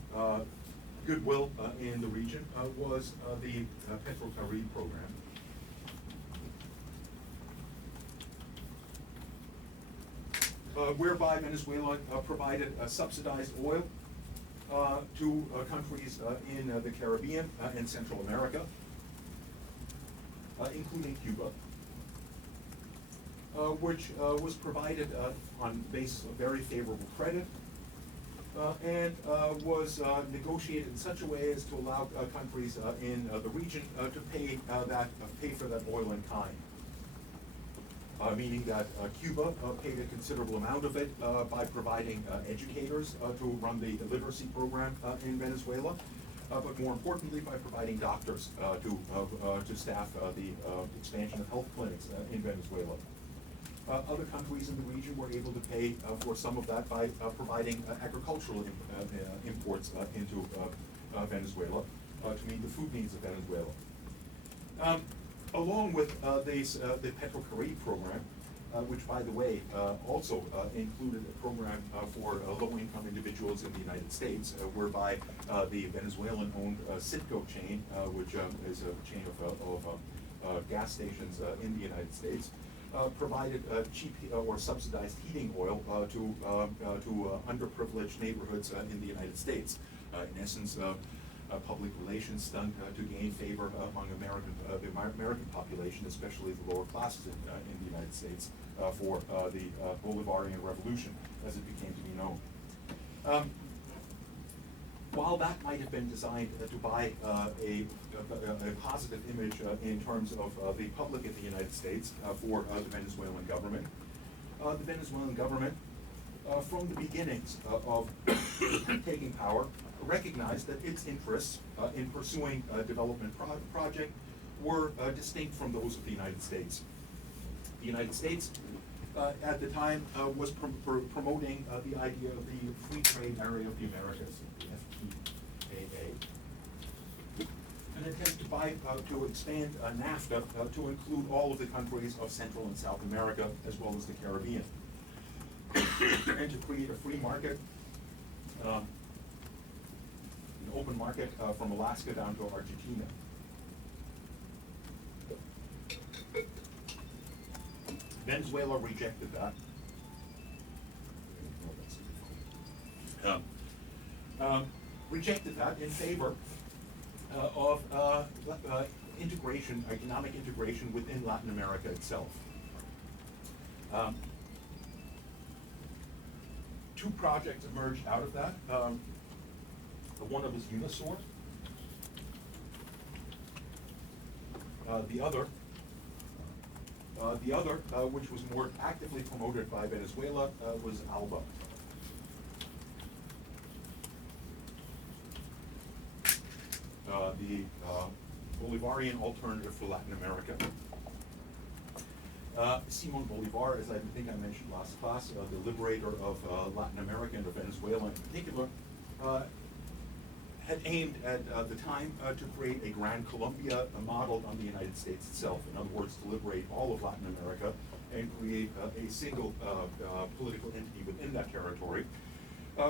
goodwill in the region, was the Petrocaribe program. Whereby Venezuela provided subsidized oil to countries in the Caribbean and Central America, including Cuba. Which was provided on the basis of very favorable credit and was negotiated in such a way as to allow countries in the region to pay for that oil in kind. Meaning that Cuba paid a considerable amount of it by providing educators to run the literacy program in Venezuela, but more importantly by providing doctors to staff the expansion of health clinics in Venezuela. Other countries in the region were able to pay for some of that by providing agricultural imports into Venezuela to meet the food needs of Venezuela. Along with the Petrocaribe program, which, by the way, also included a program for low-income individuals in the United States, whereby the Venezuelan-owned Citgo chain, which is a chain of gas stations in the United States, provided cheap or subsidized heating oil to underprivileged neighborhoods in the United States. In essence, public relations stunt to gain favor among the American population, especially the lower classes in the United States, for the Bolivarian Revolution, as it became to be known. While that might have been designed to buy a positive image in terms of the public in the United States for the Venezuelan government, from the beginnings of taking power, recognized that its interests in pursuing a development project were distinct from those of the United States. The United States at the time was promoting the idea of the Free Trade Area of the Americas, the FTAA, an attempt to expand NAFTA to include all of the countries of Central and South America, as well as the Caribbean, and to create a free market, an open market from Alaska down to Argentina. Venezuela rejected that. Rejected that in favor of integration, economic integration within Latin America itself. Two projects emerged out of that. One of them is UNISOR. The other, which was more actively promoted by Venezuela, was ALBA. The Bolivarian alternative for Latin America. Simon Bolivar, as I think I mentioned last class, the liberator of Latin America and of Venezuela in particular, had aimed at the time to create a Gran Colombia modeled on the United States itself. In other words, to liberate all of Latin America and create a single political entity within that territory,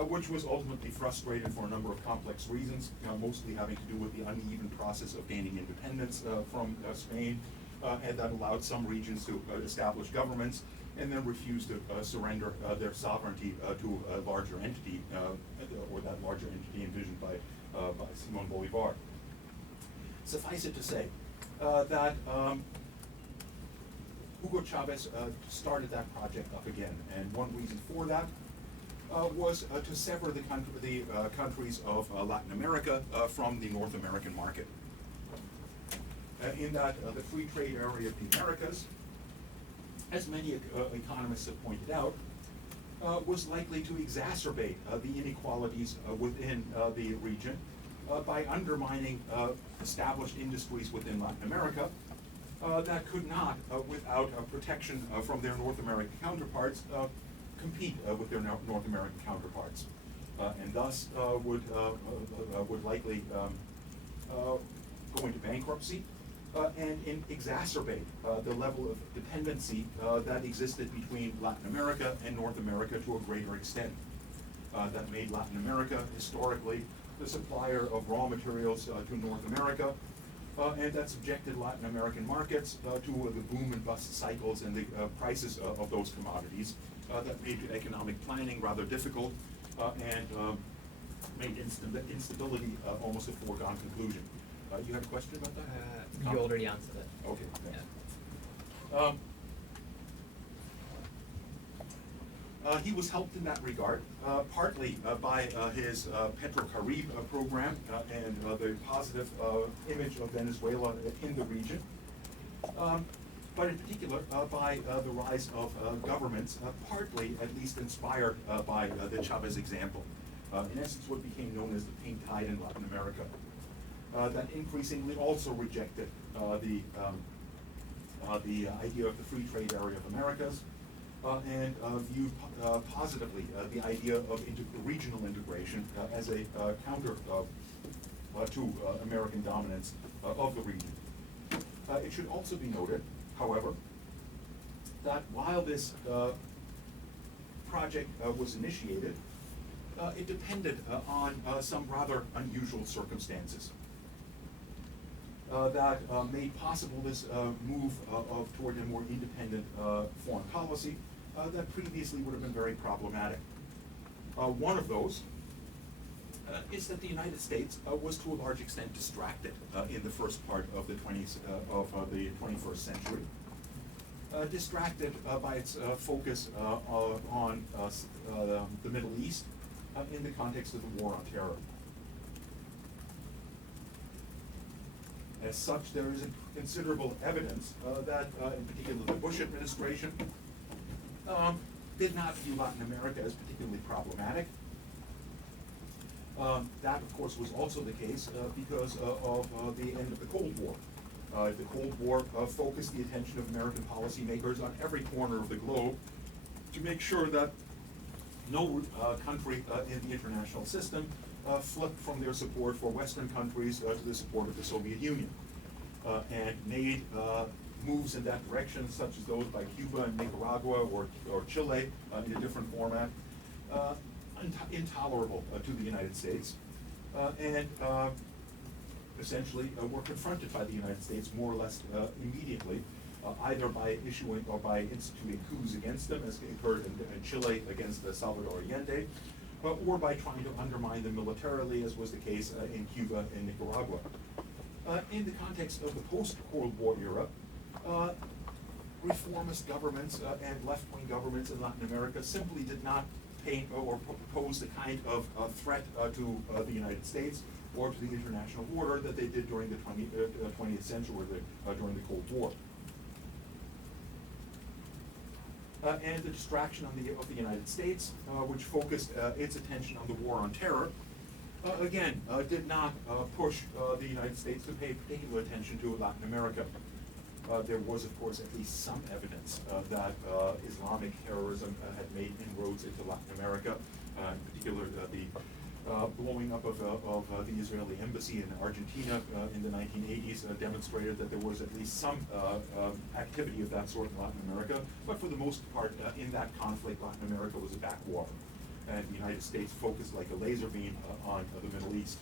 which was ultimately frustrated for a number of complex reasons, mostly having to do with the uneven process of gaining independence from Spain, and that allowed some regions to establish governments and then refused to surrender their sovereignty to a larger entity, or that larger entity envisioned by Simon Bolivar. Suffice it to say that Hugo Chavez started that project up again, and one reason for that was to sever the countries of Latin America from the North American market. In that the free trade area of the Americas, as many economists have pointed out, was likely to exacerbate the inequalities within the region by undermining established industries within Latin America that could not, without protection from their North American counterparts, compete with their North American counterparts, and thus would likely go into bankruptcy and exacerbate the level of dependency that existed between Latin America and North America to a greater extent. That made Latin America historically the supplier of raw materials to North America, and that subjected Latin American markets to the boom and bust cycles and the prices of those commodities that made economic planning rather difficult and made instability almost a foregone conclusion. You had a question about that? You already answered it. Okay. Yeah. He was helped in that regard, partly by his Petrocarib program and the positive image of Venezuela in the region, but in particular by the rise of governments, partly at least inspired by the Chavez example. In essence, what became known as the pink tide in Latin America. That increasingly also rejected the idea of the free trade area of Americas and viewed positively the idea of regional integration as a counter to American dominance of the region. It should also be noted, however, that while this project was initiated, it depended on some rather unusual circumstances. That made possible this move toward a more independent foreign policy that previously would have been very problematic. One of those is that the United States was to a large extent distracted in the first part of the 21st century. Distracted by its focus on the Middle East in the context of the War on Terror. As such, there is considerable evidence that, in particular, the Bush administration did not view Latin America as particularly problematic. That, of course, was also the case because of the end of the Cold War. The Cold War focused the attention of American policymakers on every corner of the globe to make sure that no country in the international system flipped from their support for Western countries to the support of the Soviet Union, and made moves in that direction, such as those by Cuba and Nicaragua or Chile in a different format, intolerable to the United States, and essentially were confronted by the United States more or less immediately, either by issuing or by instituting coups against them, as occurred in Chile against Salvador Allende, or by trying to undermine them militarily, as was the case in Cuba and Nicaragua. In the context of the post-Cold War era, reformist governments and left-wing governments in Latin America simply did not paint or pose the kind of threat to the United States or to the international order that they did during the 20th century or during the Cold War. And the distraction of the United States, which focused its attention on the war on terror, again, did not push the United States to pay particular attention to Latin America. There was, of course, at least some evidence that Islamic terrorism had made inroads into Latin America, in particular the blowing up of the Israeli embassy in Argentina in the 1980s demonstrated that there was at least some activity of that sort in Latin America, but for the most part in that conflict, Latin America was a backwater, and the United States focused like a laser beam on the Middle East.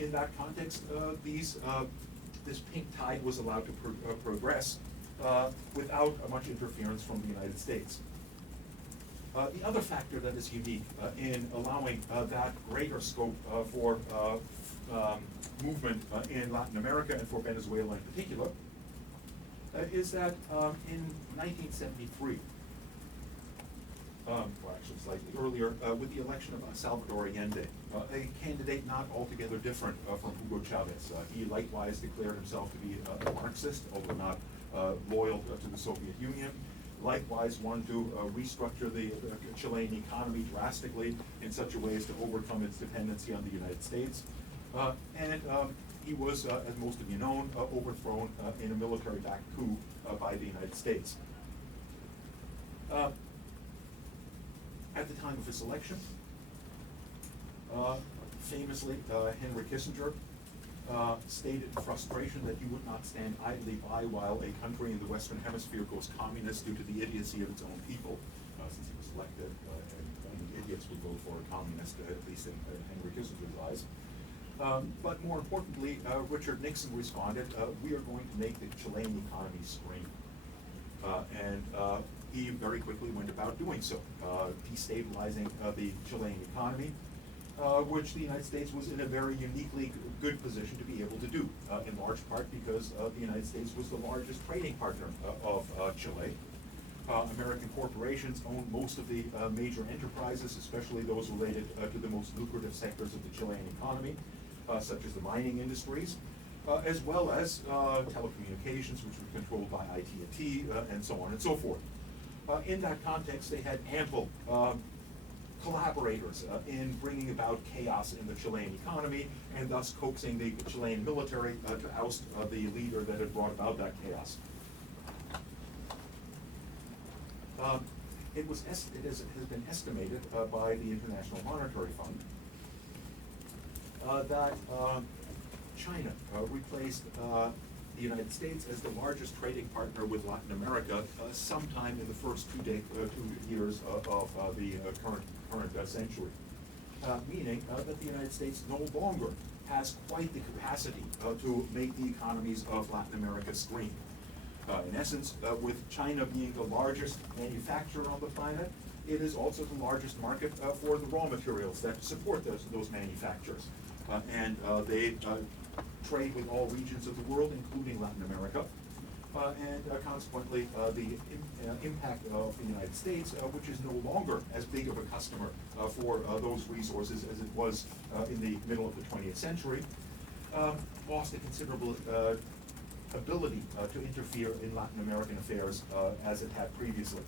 In that context, this pink tide was allowed to progress without much interference from the United States. The other factor that is unique in allowing that greater scope for movement in Latin America and for Venezuela in particular is that in 1973, or actually slightly earlier, with the election of Salvador Allende, a candidate not altogether different from Hugo Chavez. He likewise declared himself to be a Marxist, although not loyal to the Soviet Union. Likewise wanted to restructure the Chilean economy drastically in such a way as to overcome its dependency on the United States. And he was, as most of you know, overthrown in a military-backed coup by the United States. At the time of his election, famously, Henry Kissinger stated frustration that he would not stand idly by while a country in the Western Hemisphere goes communist due to the idiocy of its own people. Since he was elected, only idiots would vote for a communist, at least in Henry Kissinger's eyes. But more importantly, Richard Nixon responded, we are going to make the Chilean economy scream. And he very quickly went about doing so, destabilizing the Chilean economy, which the United States was in a very uniquely good position to be able to do, in large part because the United States was the largest trading partner of Chile. American corporations owned most of the major enterprises, especially those related to the most lucrative sectors of the Chilean economy, such as the mining industries, as well as telecommunications, which were controlled by IT&T, and so on and so forth. In that context, they had ample collaborators in bringing about chaos in the Chilean economy and thus coaxing the Chilean military to oust the leader that had brought about that chaos. It has been estimated by the International Monetary Fund that China replaced the United States as the largest trading partner with Latin America sometime in the first 2 years of the current century, meaning that the United States no longer has quite the capacity to make the economies of Latin America scream. In essence, with China being the largest manufacturer on the planet, it is also the largest market for the raw materials that support those manufacturers. And they trade with all regions of the world, including Latin America. And consequently, the impact of the United States, which is no longer as big of a customer for those resources as it was in the middle of the 20th century, lost a considerable ability to interfere in Latin American affairs as it had previously.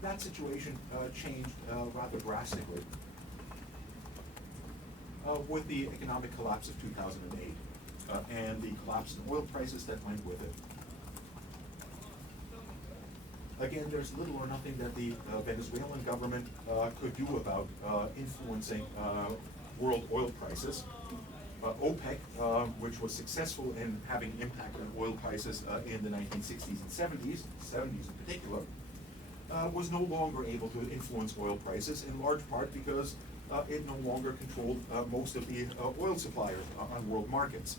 That situation changed rather drastically with the economic collapse of 2008 and the collapse in oil prices that went with it. Again, there's little or nothing that the Venezuelan government could do about influencing world oil prices. OPEC, which was successful in having an impact on oil prices in the 1960s and 70s in particular, was no longer able to influence oil prices, in large part because it no longer controlled most of the oil suppliers on world markets.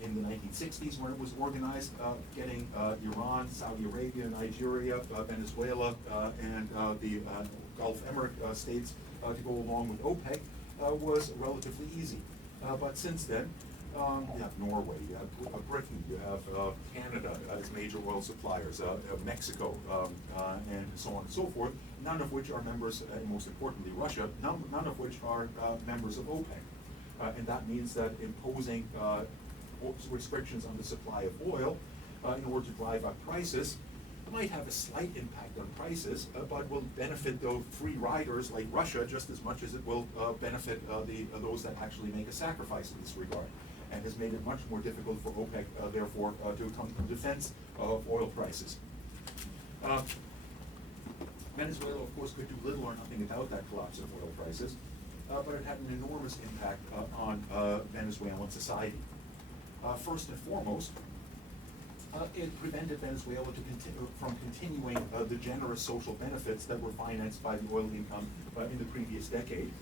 In the 1960s, when it was organized, getting Iran, Saudi Arabia, Nigeria, Venezuela, and the Gulf Emirate states to go along with OPEC was relatively easy. But since then, you have Norway, you have Britain, you have Canada as major oil suppliers, Mexico, and so on and so forth, none of which are members, and most importantly Russia, none of which are members of OPEC. And that means that imposing restrictions on the supply of oil in order to drive up prices might have a slight impact on prices, but will benefit the free riders like Russia just as much as it will benefit those that actually make a sacrifice in this regard, and has made it much more difficult for OPEC, therefore, to come to defense of oil prices. Venezuela, of course, could do little or nothing about that collapse of oil prices, but it had an enormous impact on Venezuelan society. First and foremost, it prevented Venezuela from continuing the generous social benefits that were financed by the oil income in the previous decade.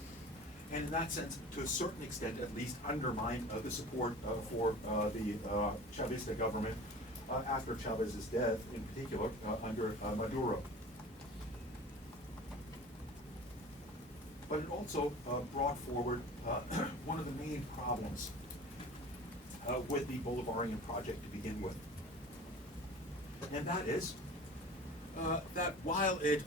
And in that sense, to a certain extent at least, undermined the support for the Chavista government after Chavez's death, in particular under Maduro. But it also brought forward one of the main problems with the Bolivarian project to begin with. And that is that while it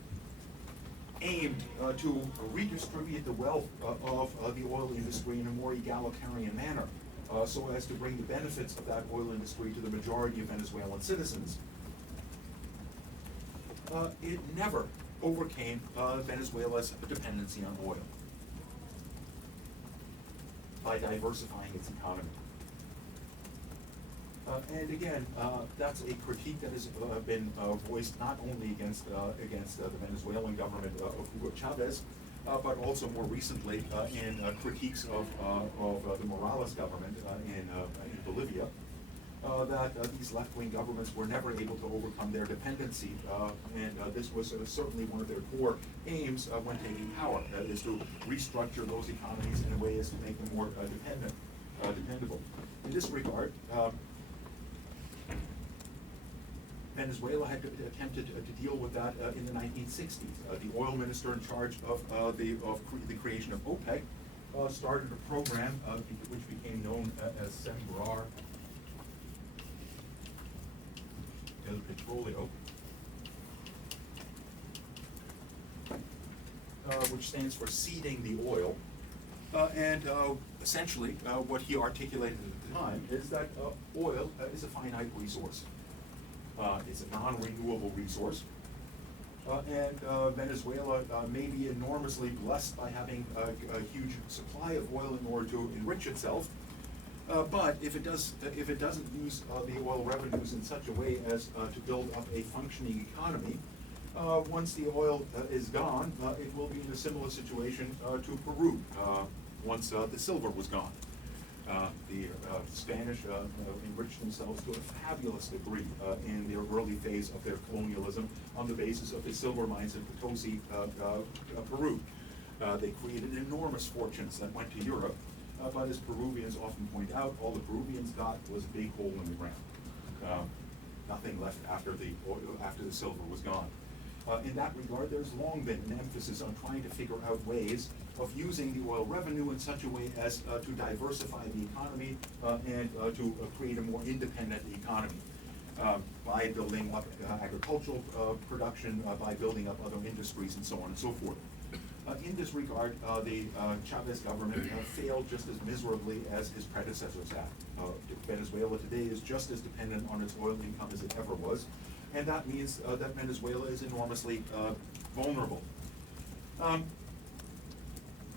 aimed to redistribute the wealth of the oil industry in a more egalitarian manner, so as to bring the benefits of that oil industry to the majority of Venezuelan citizens, it never overcame Venezuela's dependency on oil by diversifying its economy. And again, that's a critique that has been voiced not only against the Venezuelan government of Hugo Chavez, but also more recently in critiques of the Morales government in Bolivia, that these left-wing governments were never able to overcome their dependency, and this was certainly one of their core aims when taking power, is to restructure those economies in a way as to make them more dependable. In this regard, Venezuela had attempted to deal with that in the 1960s. The oil minister in charge of the creation of OPEC started a program which became known as Sembrar El Petróleo, which stands for seeding the oil. And essentially, what he articulated at the time is that oil is a finite resource. It's a non-renewable resource. And Venezuela may be enormously blessed by having a huge supply of oil in order to enrich itself. But if it doesn't use the oil revenues in such a way as to build up a functioning economy, once the oil is gone, it will be in a similar situation to Peru once the silver was gone. The Spanish enriched themselves to a fabulous degree in their early phase of their colonialism on the basis of the silver mines in Potosi, Peru. They created enormous fortunes that went to Europe, but as Peruvians often point out, all the Peruvians got was a big hole in the ground. Nothing left after the silver was gone. In that regard, there's long been an emphasis on trying to figure out ways of using the oil revenue in such a way as to diversify the economy and to create a more independent economy by building up agricultural production, by building up other industries, and so on and so forth. In this regard, the Chavez government failed just as miserably as his predecessors have. Venezuela today is just as dependent on its oil income as it ever was, and that means that Venezuela is enormously vulnerable.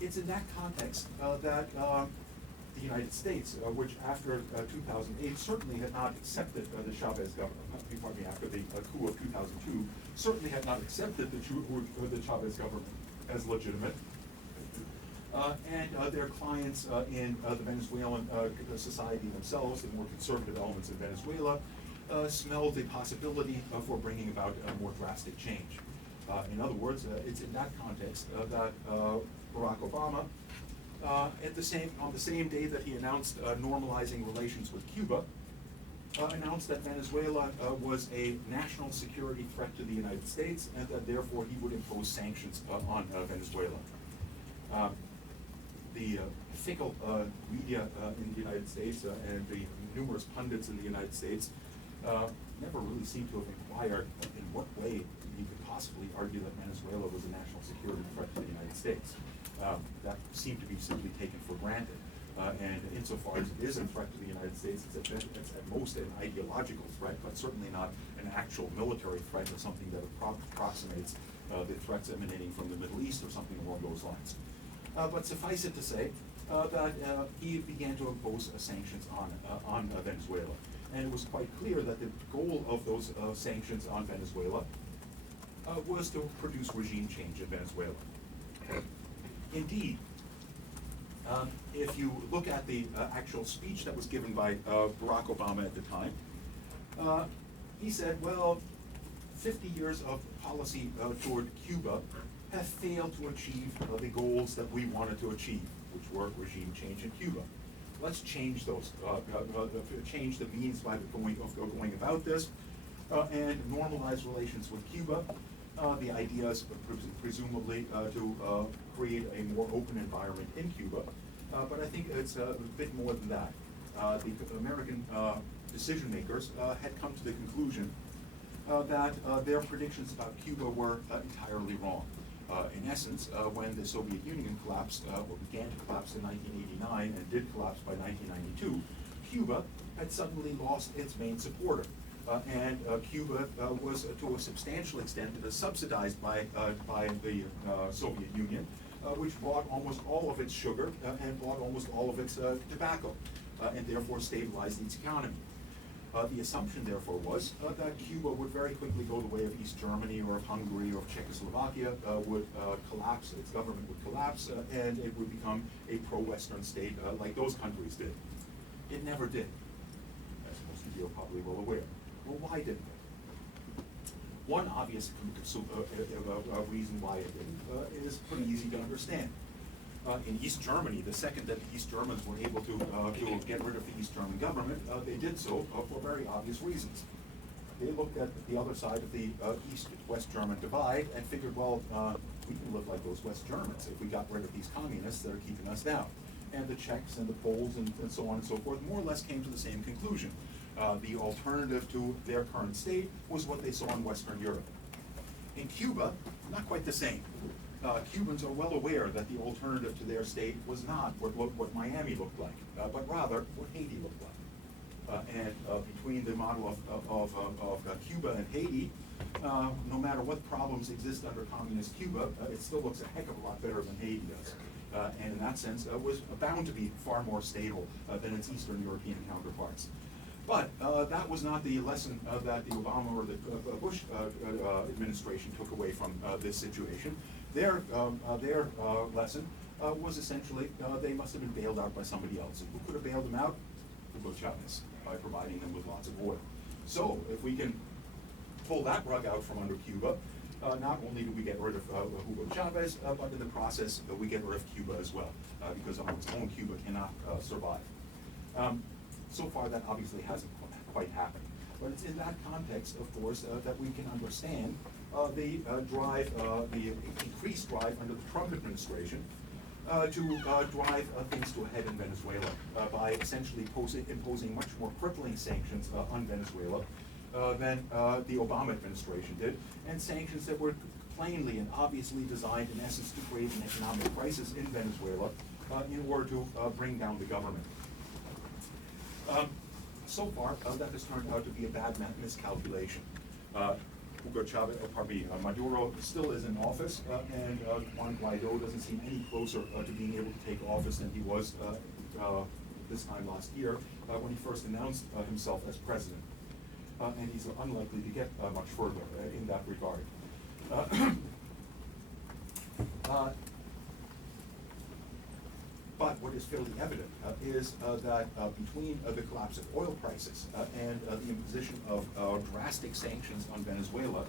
It's in that context that the United States, which after 2008 certainly had not accepted the Chavez government, pardon me, after the coup of 2002, certainly had not accepted the Chavez government as legitimate. And their clients in the Venezuelan society themselves, the more conservative elements in Venezuela, smelled the possibility for bringing about a more drastic change. In other words, it's in that context that Barack Obama, on the same day that he announced normalizing relations with Cuba, announced that Venezuela was a national security threat to the United States, and that therefore he would impose sanctions on Venezuela. The fickle media in the United States and the numerous pundits in the United States never really seem to have inquired in what way you could possibly argue that Venezuela was a national security threat to the United States. That seemed to be simply taken for granted. And insofar as it is a threat to the United States, it's at most an ideological threat, but certainly not an actual military threat or something that approximates the threats emanating from the Middle East or something along those lines. But suffice it to say that he began to impose sanctions on Venezuela. And it was quite clear that the goal of those sanctions on Venezuela was to produce regime change in Venezuela. Indeed, if you look at the actual speech that was given by Barack Obama at the time, he said, well, 50 years of policy toward Cuba have failed to achieve the goals that we wanted to achieve, which were regime change in Cuba. Let's change those, change the means by going about this, and normalize relations with Cuba. The idea is presumably to create a more open environment in Cuba, but I think it's a bit more than that. The American decision makers had come to the conclusion that their predictions about Cuba were entirely wrong. In essence, when the Soviet Union collapsed, or began to collapse in 1989 and did collapse by 1992, Cuba had suddenly lost its main supporter. And Cuba was, to a substantial extent, subsidized by the Soviet Union, which bought almost all of its sugar and bought almost all of its tobacco, and therefore stabilized its economy. The assumption, therefore, was that Cuba would very quickly go the way of East Germany or of Hungary or of Czechoslovakia, would collapse, its government would collapse, and it would become a pro-Western state like those countries did. It never did, as most of you are probably well aware. Well, why didn't it? One obvious reason why it didn't is pretty easy to understand. In East Germany, the second that the East Germans were able to get rid of the East German government, they did so for very obvious reasons. They looked at the other side of the East-West German divide and figured, well, we can live like those West Germans if we got rid of these communists that are keeping us down. And the Czechs and the Poles and so on and so forth more or less came to the same conclusion. The alternative to their current state was what they saw in Western Europe. In Cuba, not quite the same. Cubans are well aware that the alternative to their state was not what Miami looked like, but rather what Haiti looked like. And between the model of Cuba and Haiti, no matter what problems exist under communist Cuba, it still looks a heck of a lot better than Haiti does. And in that sense, was bound to be far more stable than its Eastern European counterparts. But that was not the lesson that the Obama or the Bush administration took away from this situation. Their lesson was essentially they must have been bailed out by somebody else. And who could have bailed them out? Hugo Chavez, by providing them with lots of oil. So if we can pull that rug out from under Cuba, not only do we get rid of Hugo Chavez, but in the process we get rid of Cuba as well, because on its own Cuba cannot survive. So far that obviously hasn't quite happened. But it's in that context, of course, that we can understand the increased drive under the Trump administration to drive things to a head in Venezuela by essentially imposing much more crippling sanctions on Venezuela than the Obama administration did, and sanctions that were plainly and obviously designed, in essence, to create an economic crisis in Venezuela in order to bring down the government. So far, that has turned out to be a bad miscalculation. Maduro still is in office, and Juan Guaido doesn't seem any closer to being able to take office than he was this time last year when he first announced himself as president. And he's unlikely to get much further in that regard. But what is fairly evident is that between the collapse of oil prices and the imposition of drastic sanctions on Venezuela,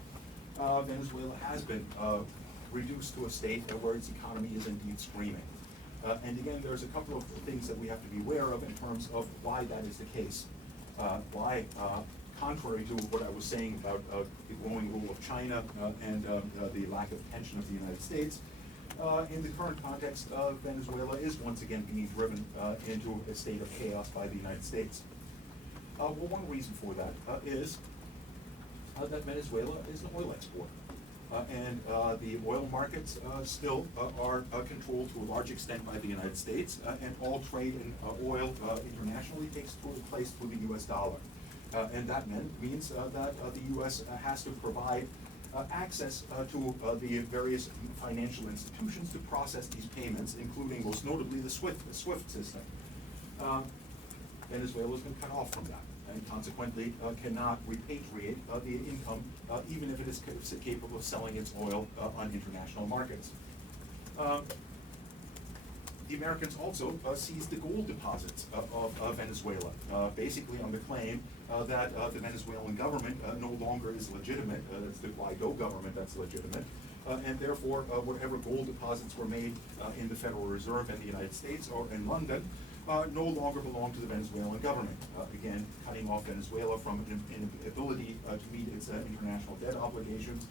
Venezuela has been reduced to a state where its economy is indeed screaming. And again, there's a couple of things that we have to be aware of in terms of why that is the case. Why, contrary to what I was saying about the growing role of China and the lack of attention of the United States, in the current context, Venezuela is once again being driven into a state of chaos by the United States. Well, one reason for that is that Venezuela is an oil exporter. And the oil markets still are controlled to a large extent by the United States, and all trade in oil internationally takes place through the US dollar. And that means that the US has to provide access to the various financial institutions to process these payments, including most notably the SWIFT system. Venezuela has been cut off from that, and consequently cannot repatriate the income, even if it is capable of selling its oil on international markets. The Americans also seized the gold deposits of Venezuela, basically on the claim that the Venezuelan government no longer is legitimate. It's the Guaido government that's legitimate. And therefore, whatever gold deposits were made in the Federal Reserve in the United States or in London no longer belong to the Venezuelan government. Again, cutting off Venezuela from an ability to meet its international debt obligations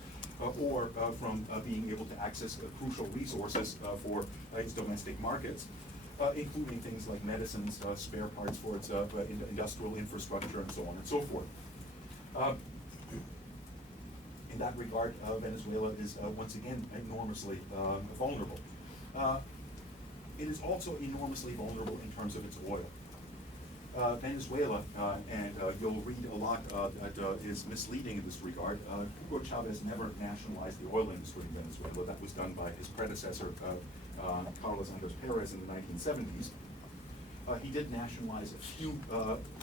or from being able to access crucial resources for its domestic markets, including things like medicines, spare parts for its industrial infrastructure, and so on and so forth. In that regard, Venezuela is once again enormously vulnerable. It is also enormously vulnerable in terms of its oil. Venezuela, and you'll read a lot that is misleading in this regard. Hugo Chavez never nationalized the oil industry in Venezuela. That was done by his predecessor, Carlos Andres Perez, in the 1970s. He did nationalize a few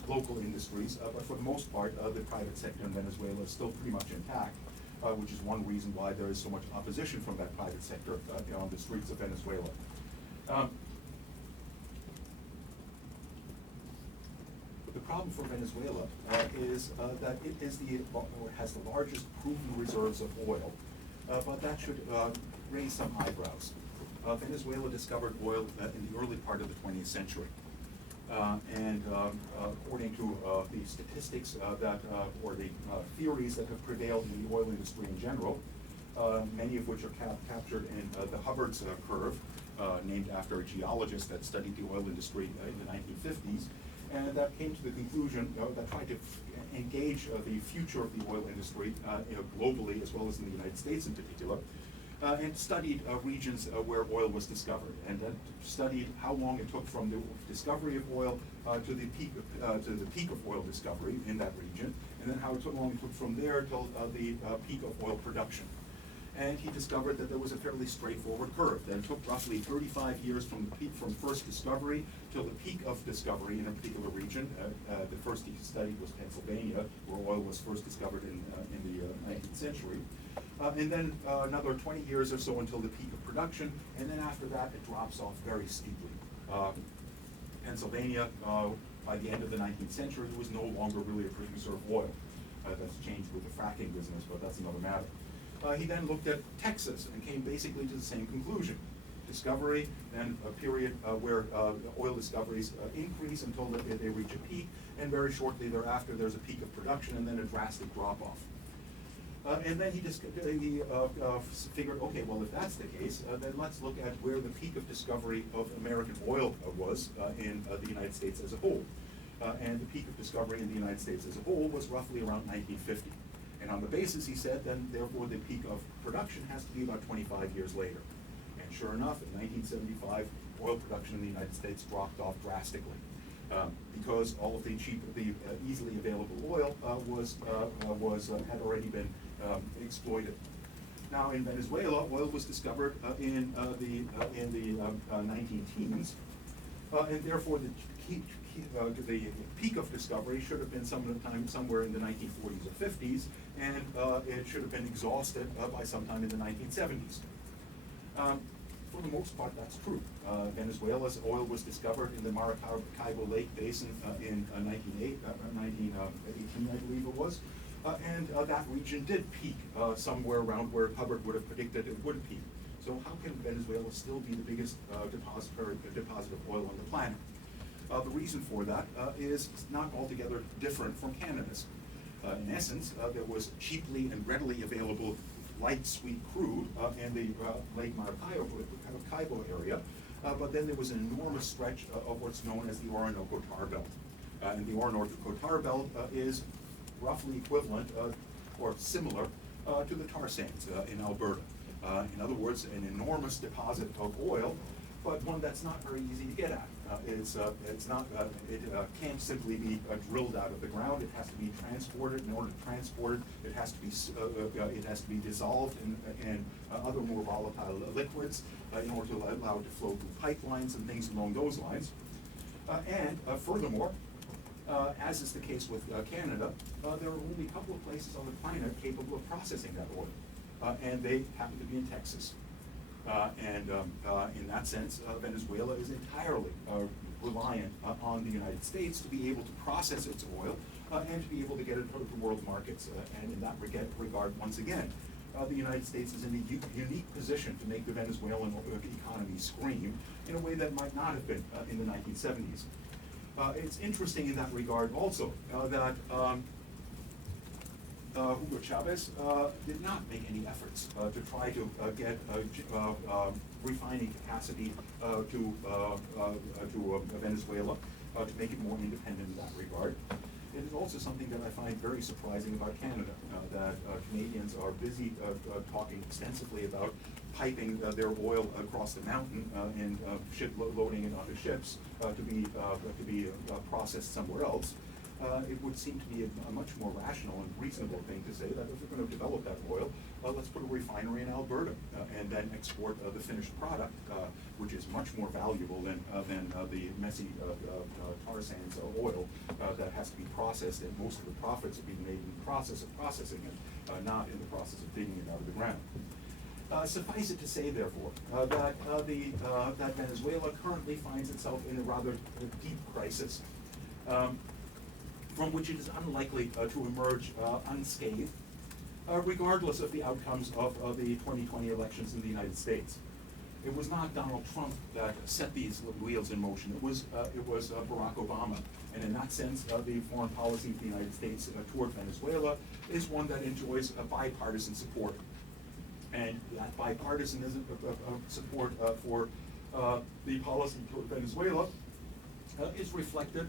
local industries, but for the most part, the private sector in Venezuela is still pretty much intact, which is one reason why there is so much opposition from that private sector on the streets of Venezuela. The problem for Venezuela is that it is has the largest proven reserves of oil, but that should raise some eyebrows. Venezuela discovered oil in the early part of the 20th century. And according to the statistics or the theories that have prevailed in the oil industry in general, many of which are captured in the Hubbard's curve, named after a geologist that studied the oil industry in the 1950s, and that came to the conclusion that tried to engage the future of the oil industry globally, as well as in the United States in particular, and studied regions where oil was discovered, and then studied how long it took from the discovery of oil to the peak of oil discovery in that region, and then how long it took from there till the peak of oil production. And he discovered that there was a fairly straightforward curve. That it took roughly 35 years from the peak, from first discovery till the peak of discovery in a particular region. The first he studied was Pennsylvania, where oil was first discovered in the 19th century. And then another 20 years or so until the peak of production, and then after that it drops off very steeply. Pennsylvania, by the end of the 19th century, was no longer really a producer of oil. That's changed with the fracking business, but that's another matter. He then looked at Texas and came basically to the same conclusion. Discovery, then a period where oil discoveries increase until they reach a peak, and very shortly thereafter there's a peak of production and then a drastic drop-off. And then he figured, okay, well, if that's the case, then let's look at where the peak of discovery of American oil was in the United States as a whole. And the peak of discovery in the United States as a whole was roughly around 1950. And on the basis, he said, then therefore the peak of production has to be about 25 years later. And sure enough, in 1975, oil production in the United States dropped off drastically. Because all of the easily available oil had already been exploited. Now, in Venezuela, oil was discovered in the 19-teens, and therefore the peak of discovery should have been sometime somewhere in the 1940s or 50s, and it should have been exhausted by sometime in the 1970s. For the most part, that's true. Venezuela's oil was discovered in the Maracaibo Lake Basin in 1918, I believe it was. And that region did peak somewhere around where Hubbard would have predicted it would peak. So how can Venezuela still be the biggest depositor of oil on the planet? The reason for that is not altogether different from Canada's. In essence, there was cheaply and readily available light sweet crude in the Lake Maracaibo area, but then there was an enormous stretch of what's known as the Orinoco Tar Belt. And the Orinoco Tar Belt is roughly equivalent or similar to the tar sands in Alberta. In other words, an enormous deposit of oil, but one that's not very easy to get at. It can't simply be drilled out of the ground. It has to be transported. In order to transport it, it has to be dissolved in other more volatile liquids in order to allow it to flow through pipelines and things along those lines. And furthermore, as is the case with Canada, there are only a couple of places on the planet capable of processing that oil, and they happen to be in Texas. In that sense, Venezuela is entirely reliant on the United States to be able to process its oil and to be able to get it to world markets. And in that regard, once again, the United States is in a unique position to make the Venezuelan economy scream in a way that might not have been in the 1970s. It's interesting in that regard also that Hugo Chavez did not make any efforts to try to get refining capacity to Venezuela to make it more independent in that regard. It is also something that I find very surprising about Canada, that Canadians are busy talking extensively about piping their oil across the mountain and loading it onto ships to be processed somewhere else. It would seem to be a much more rational and reasonable thing to say that if we're going to develop that oil, let's put a refinery in Alberta and then export the finished product, which is much more valuable than the messy tar sands oil that has to be processed, and most of the profits are being made in the process of processing it, not in the process of digging it out of the ground. Suffice it to say, therefore, that Venezuela currently finds itself in a rather deep crisis, from which it is unlikely to emerge unscathed, regardless of the outcomes of the 2020 elections in the United States. It was not Donald Trump that set these wheels in motion. It was Barack Obama. And in that sense, the foreign policy of the United States toward Venezuela is one that enjoys bipartisan support. And that bipartisanism support for the policy toward Venezuela is reflected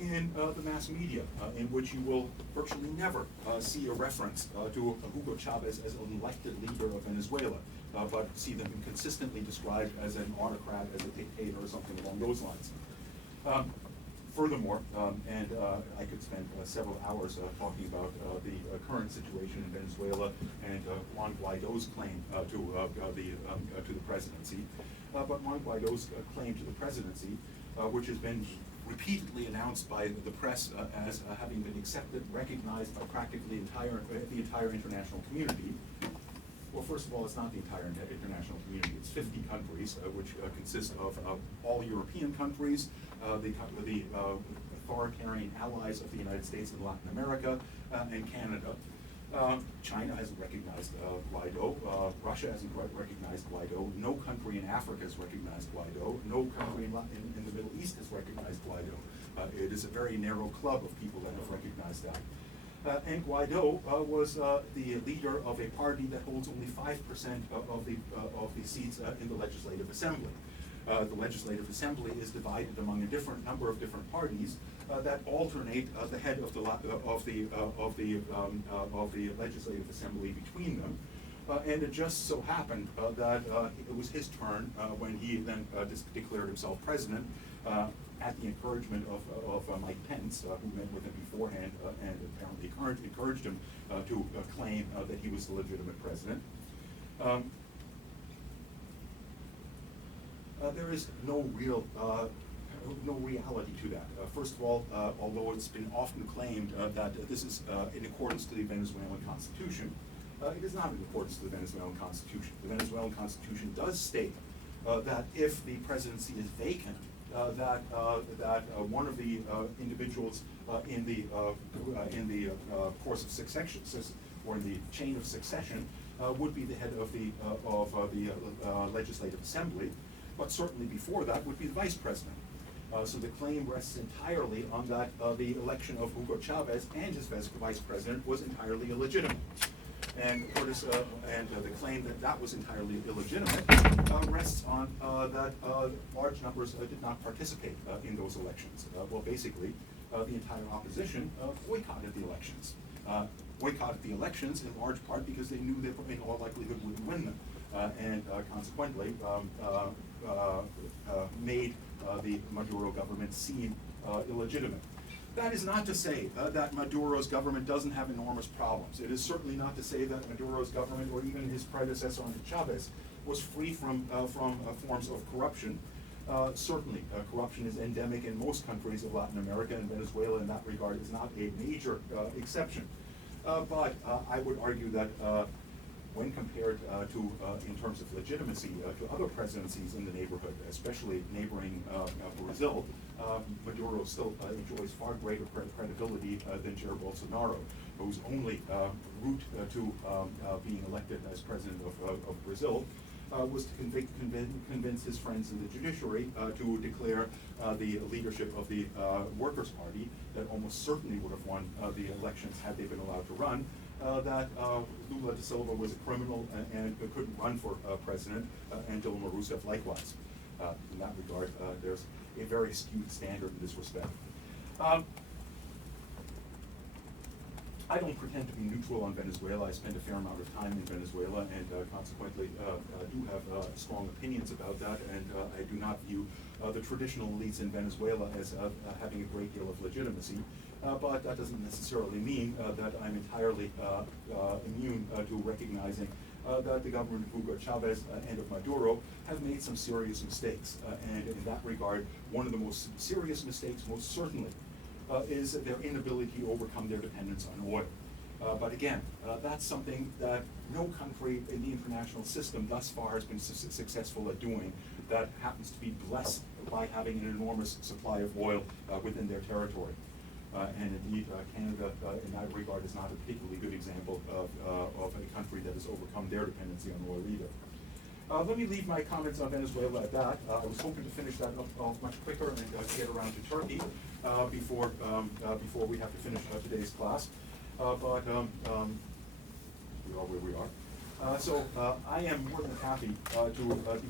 in the mass media, in which you will virtually never see a reference to Hugo Chavez as an elected leader of Venezuela, but see them consistently described as an autocrat, as a dictator, or something along those lines. Furthermore, and I could spend several hours talking about the current situation in Venezuela and Juan Guaido's claim to the presidency. But Juan Guaido's claim to the presidency, which has been repeatedly announced by the press as having been accepted, recognized by practically the entire international community. Well, first of all, it's not the entire international community. It's 50 countries, which consist of all European countries, the authoritarian allies of the United States and Latin America, and Canada. China hasn't recognized Guaido. Russia hasn't recognized Guaido. No country in Africa has recognized Guaido. No country in the Middle East has recognized Guaido. It is a very narrow club of people that have recognized that. And Guaido was the leader of a party that holds only 5% of the seats in the Legislative Assembly. The Legislative Assembly is divided among a number of different parties that alternate the head of the Legislative Assembly between them. And it just so happened that it was his turn when he then declared himself president at the encouragement of Mike Pence, who met with him beforehand and apparently encouraged him to claim that he was the legitimate president. There is no reality to that. First of all, although it's been often claimed that this is in accordance to the Venezuelan Constitution, it is not in accordance to the Venezuelan Constitution. The Venezuelan Constitution does state that if the presidency is vacant, that one of the individuals in the course of succession, or in the chain of succession, would be the head of the Legislative Assembly, but certainly before that would be the vice president. So the claim rests entirely on that the election of Hugo Chavez and his vice president was entirely illegitimate. And the claim that that was entirely illegitimate rests on that large numbers did not participate in those elections. Well, basically, the entire opposition boycotted the elections. Boycotted the elections in large part because they knew they in all likelihood wouldn't win them, and consequently made the Maduro government seem illegitimate. That is not to say that Maduro's government doesn't have enormous problems. It is certainly not to say that Maduro's government, or even his predecessor under Chavez, was free from forms of corruption. Certainly, corruption is endemic in most countries of Latin America, and Venezuela in that regard is not a major exception. But I would argue that when compared to, in terms of legitimacy, to other presidencies in the neighborhood, especially neighboring Brazil, Maduro still enjoys far greater credibility than Jair Bolsonaro, whose only route to being elected as president of Brazil was to convince his friends in the judiciary to declare the leadership of the Workers' Party, that almost certainly would have won the elections had they been allowed to run, that Lula da Silva was a criminal and couldn't run for president, and Dilma Rousseff likewise. In that regard, there's a very skewed standard in this respect. I don't pretend to be neutral on Venezuela. I spend a fair amount of time in Venezuela, and consequently do have strong opinions about that, and I do not view the traditional elites in Venezuela as having a great deal of legitimacy. But that doesn't necessarily mean that I'm entirely immune to recognizing that the government of Hugo Chavez and of Maduro have made some serious mistakes. And in that regard, one of the most serious mistakes, most certainly, is their inability to overcome their dependence on oil. But again, that's something that no country in the international system thus far has been successful at doing, that happens to be blessed by having an enormous supply of oil within their territory. And indeed, Canada, in that regard, is not a particularly good example of a country that has overcome their dependency on oil either. Let me leave my comments on Venezuela at that. I was hoping to finish that off much quicker and get around to Turkey before we have to finish today's class. But we are where we are. So I am more than happy to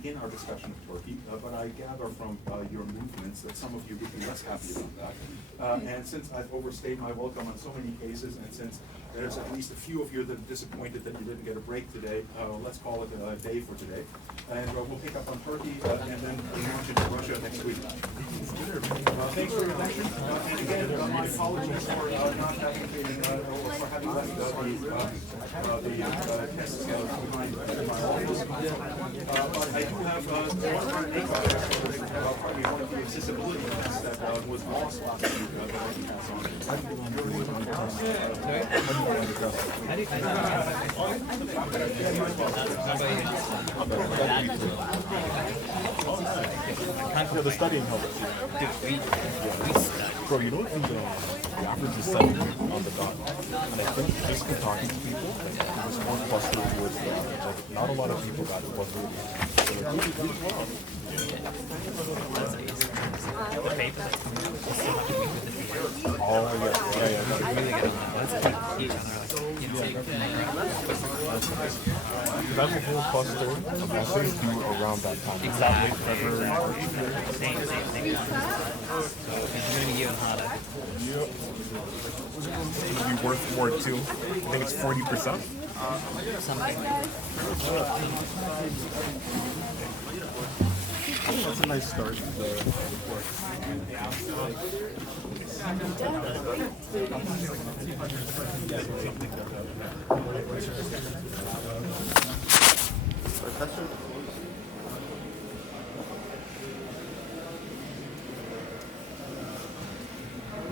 begin our discussion of Turkey, but I gather from your movements that some of you would be less happy about that. And since I've overstayed my welcome on so many cases, and since there's at least a few of you that are disappointed that you didn't get a break today, let's call it a day for today. And we'll pick up on Turkey and then launch into Russia next week. Thanks for your attention. And again, my apologies for not having been, or for having left the tests behind my office. But I do have one of the accessibility tests that was lost last week that I can pass on. Yeah, the studying helps. Dude, we study. Bro, you know what the average is 7 on the dot? And I think just from talking to people, like, it was more clustered with, like, not a lot of people got it was really. So, like, really well. That's easy. The paper that's coming out is so much weaker than the other. Oh, yeah. Really good on that. That's a good each other. Like, you know, Because I have a whole cluster of essays due around that time. exactly. February, March. Same thing. So it's going to be even harder. Yep. It's going to be worth more too. I think it's 40%. Something. That's a nice start. Professor.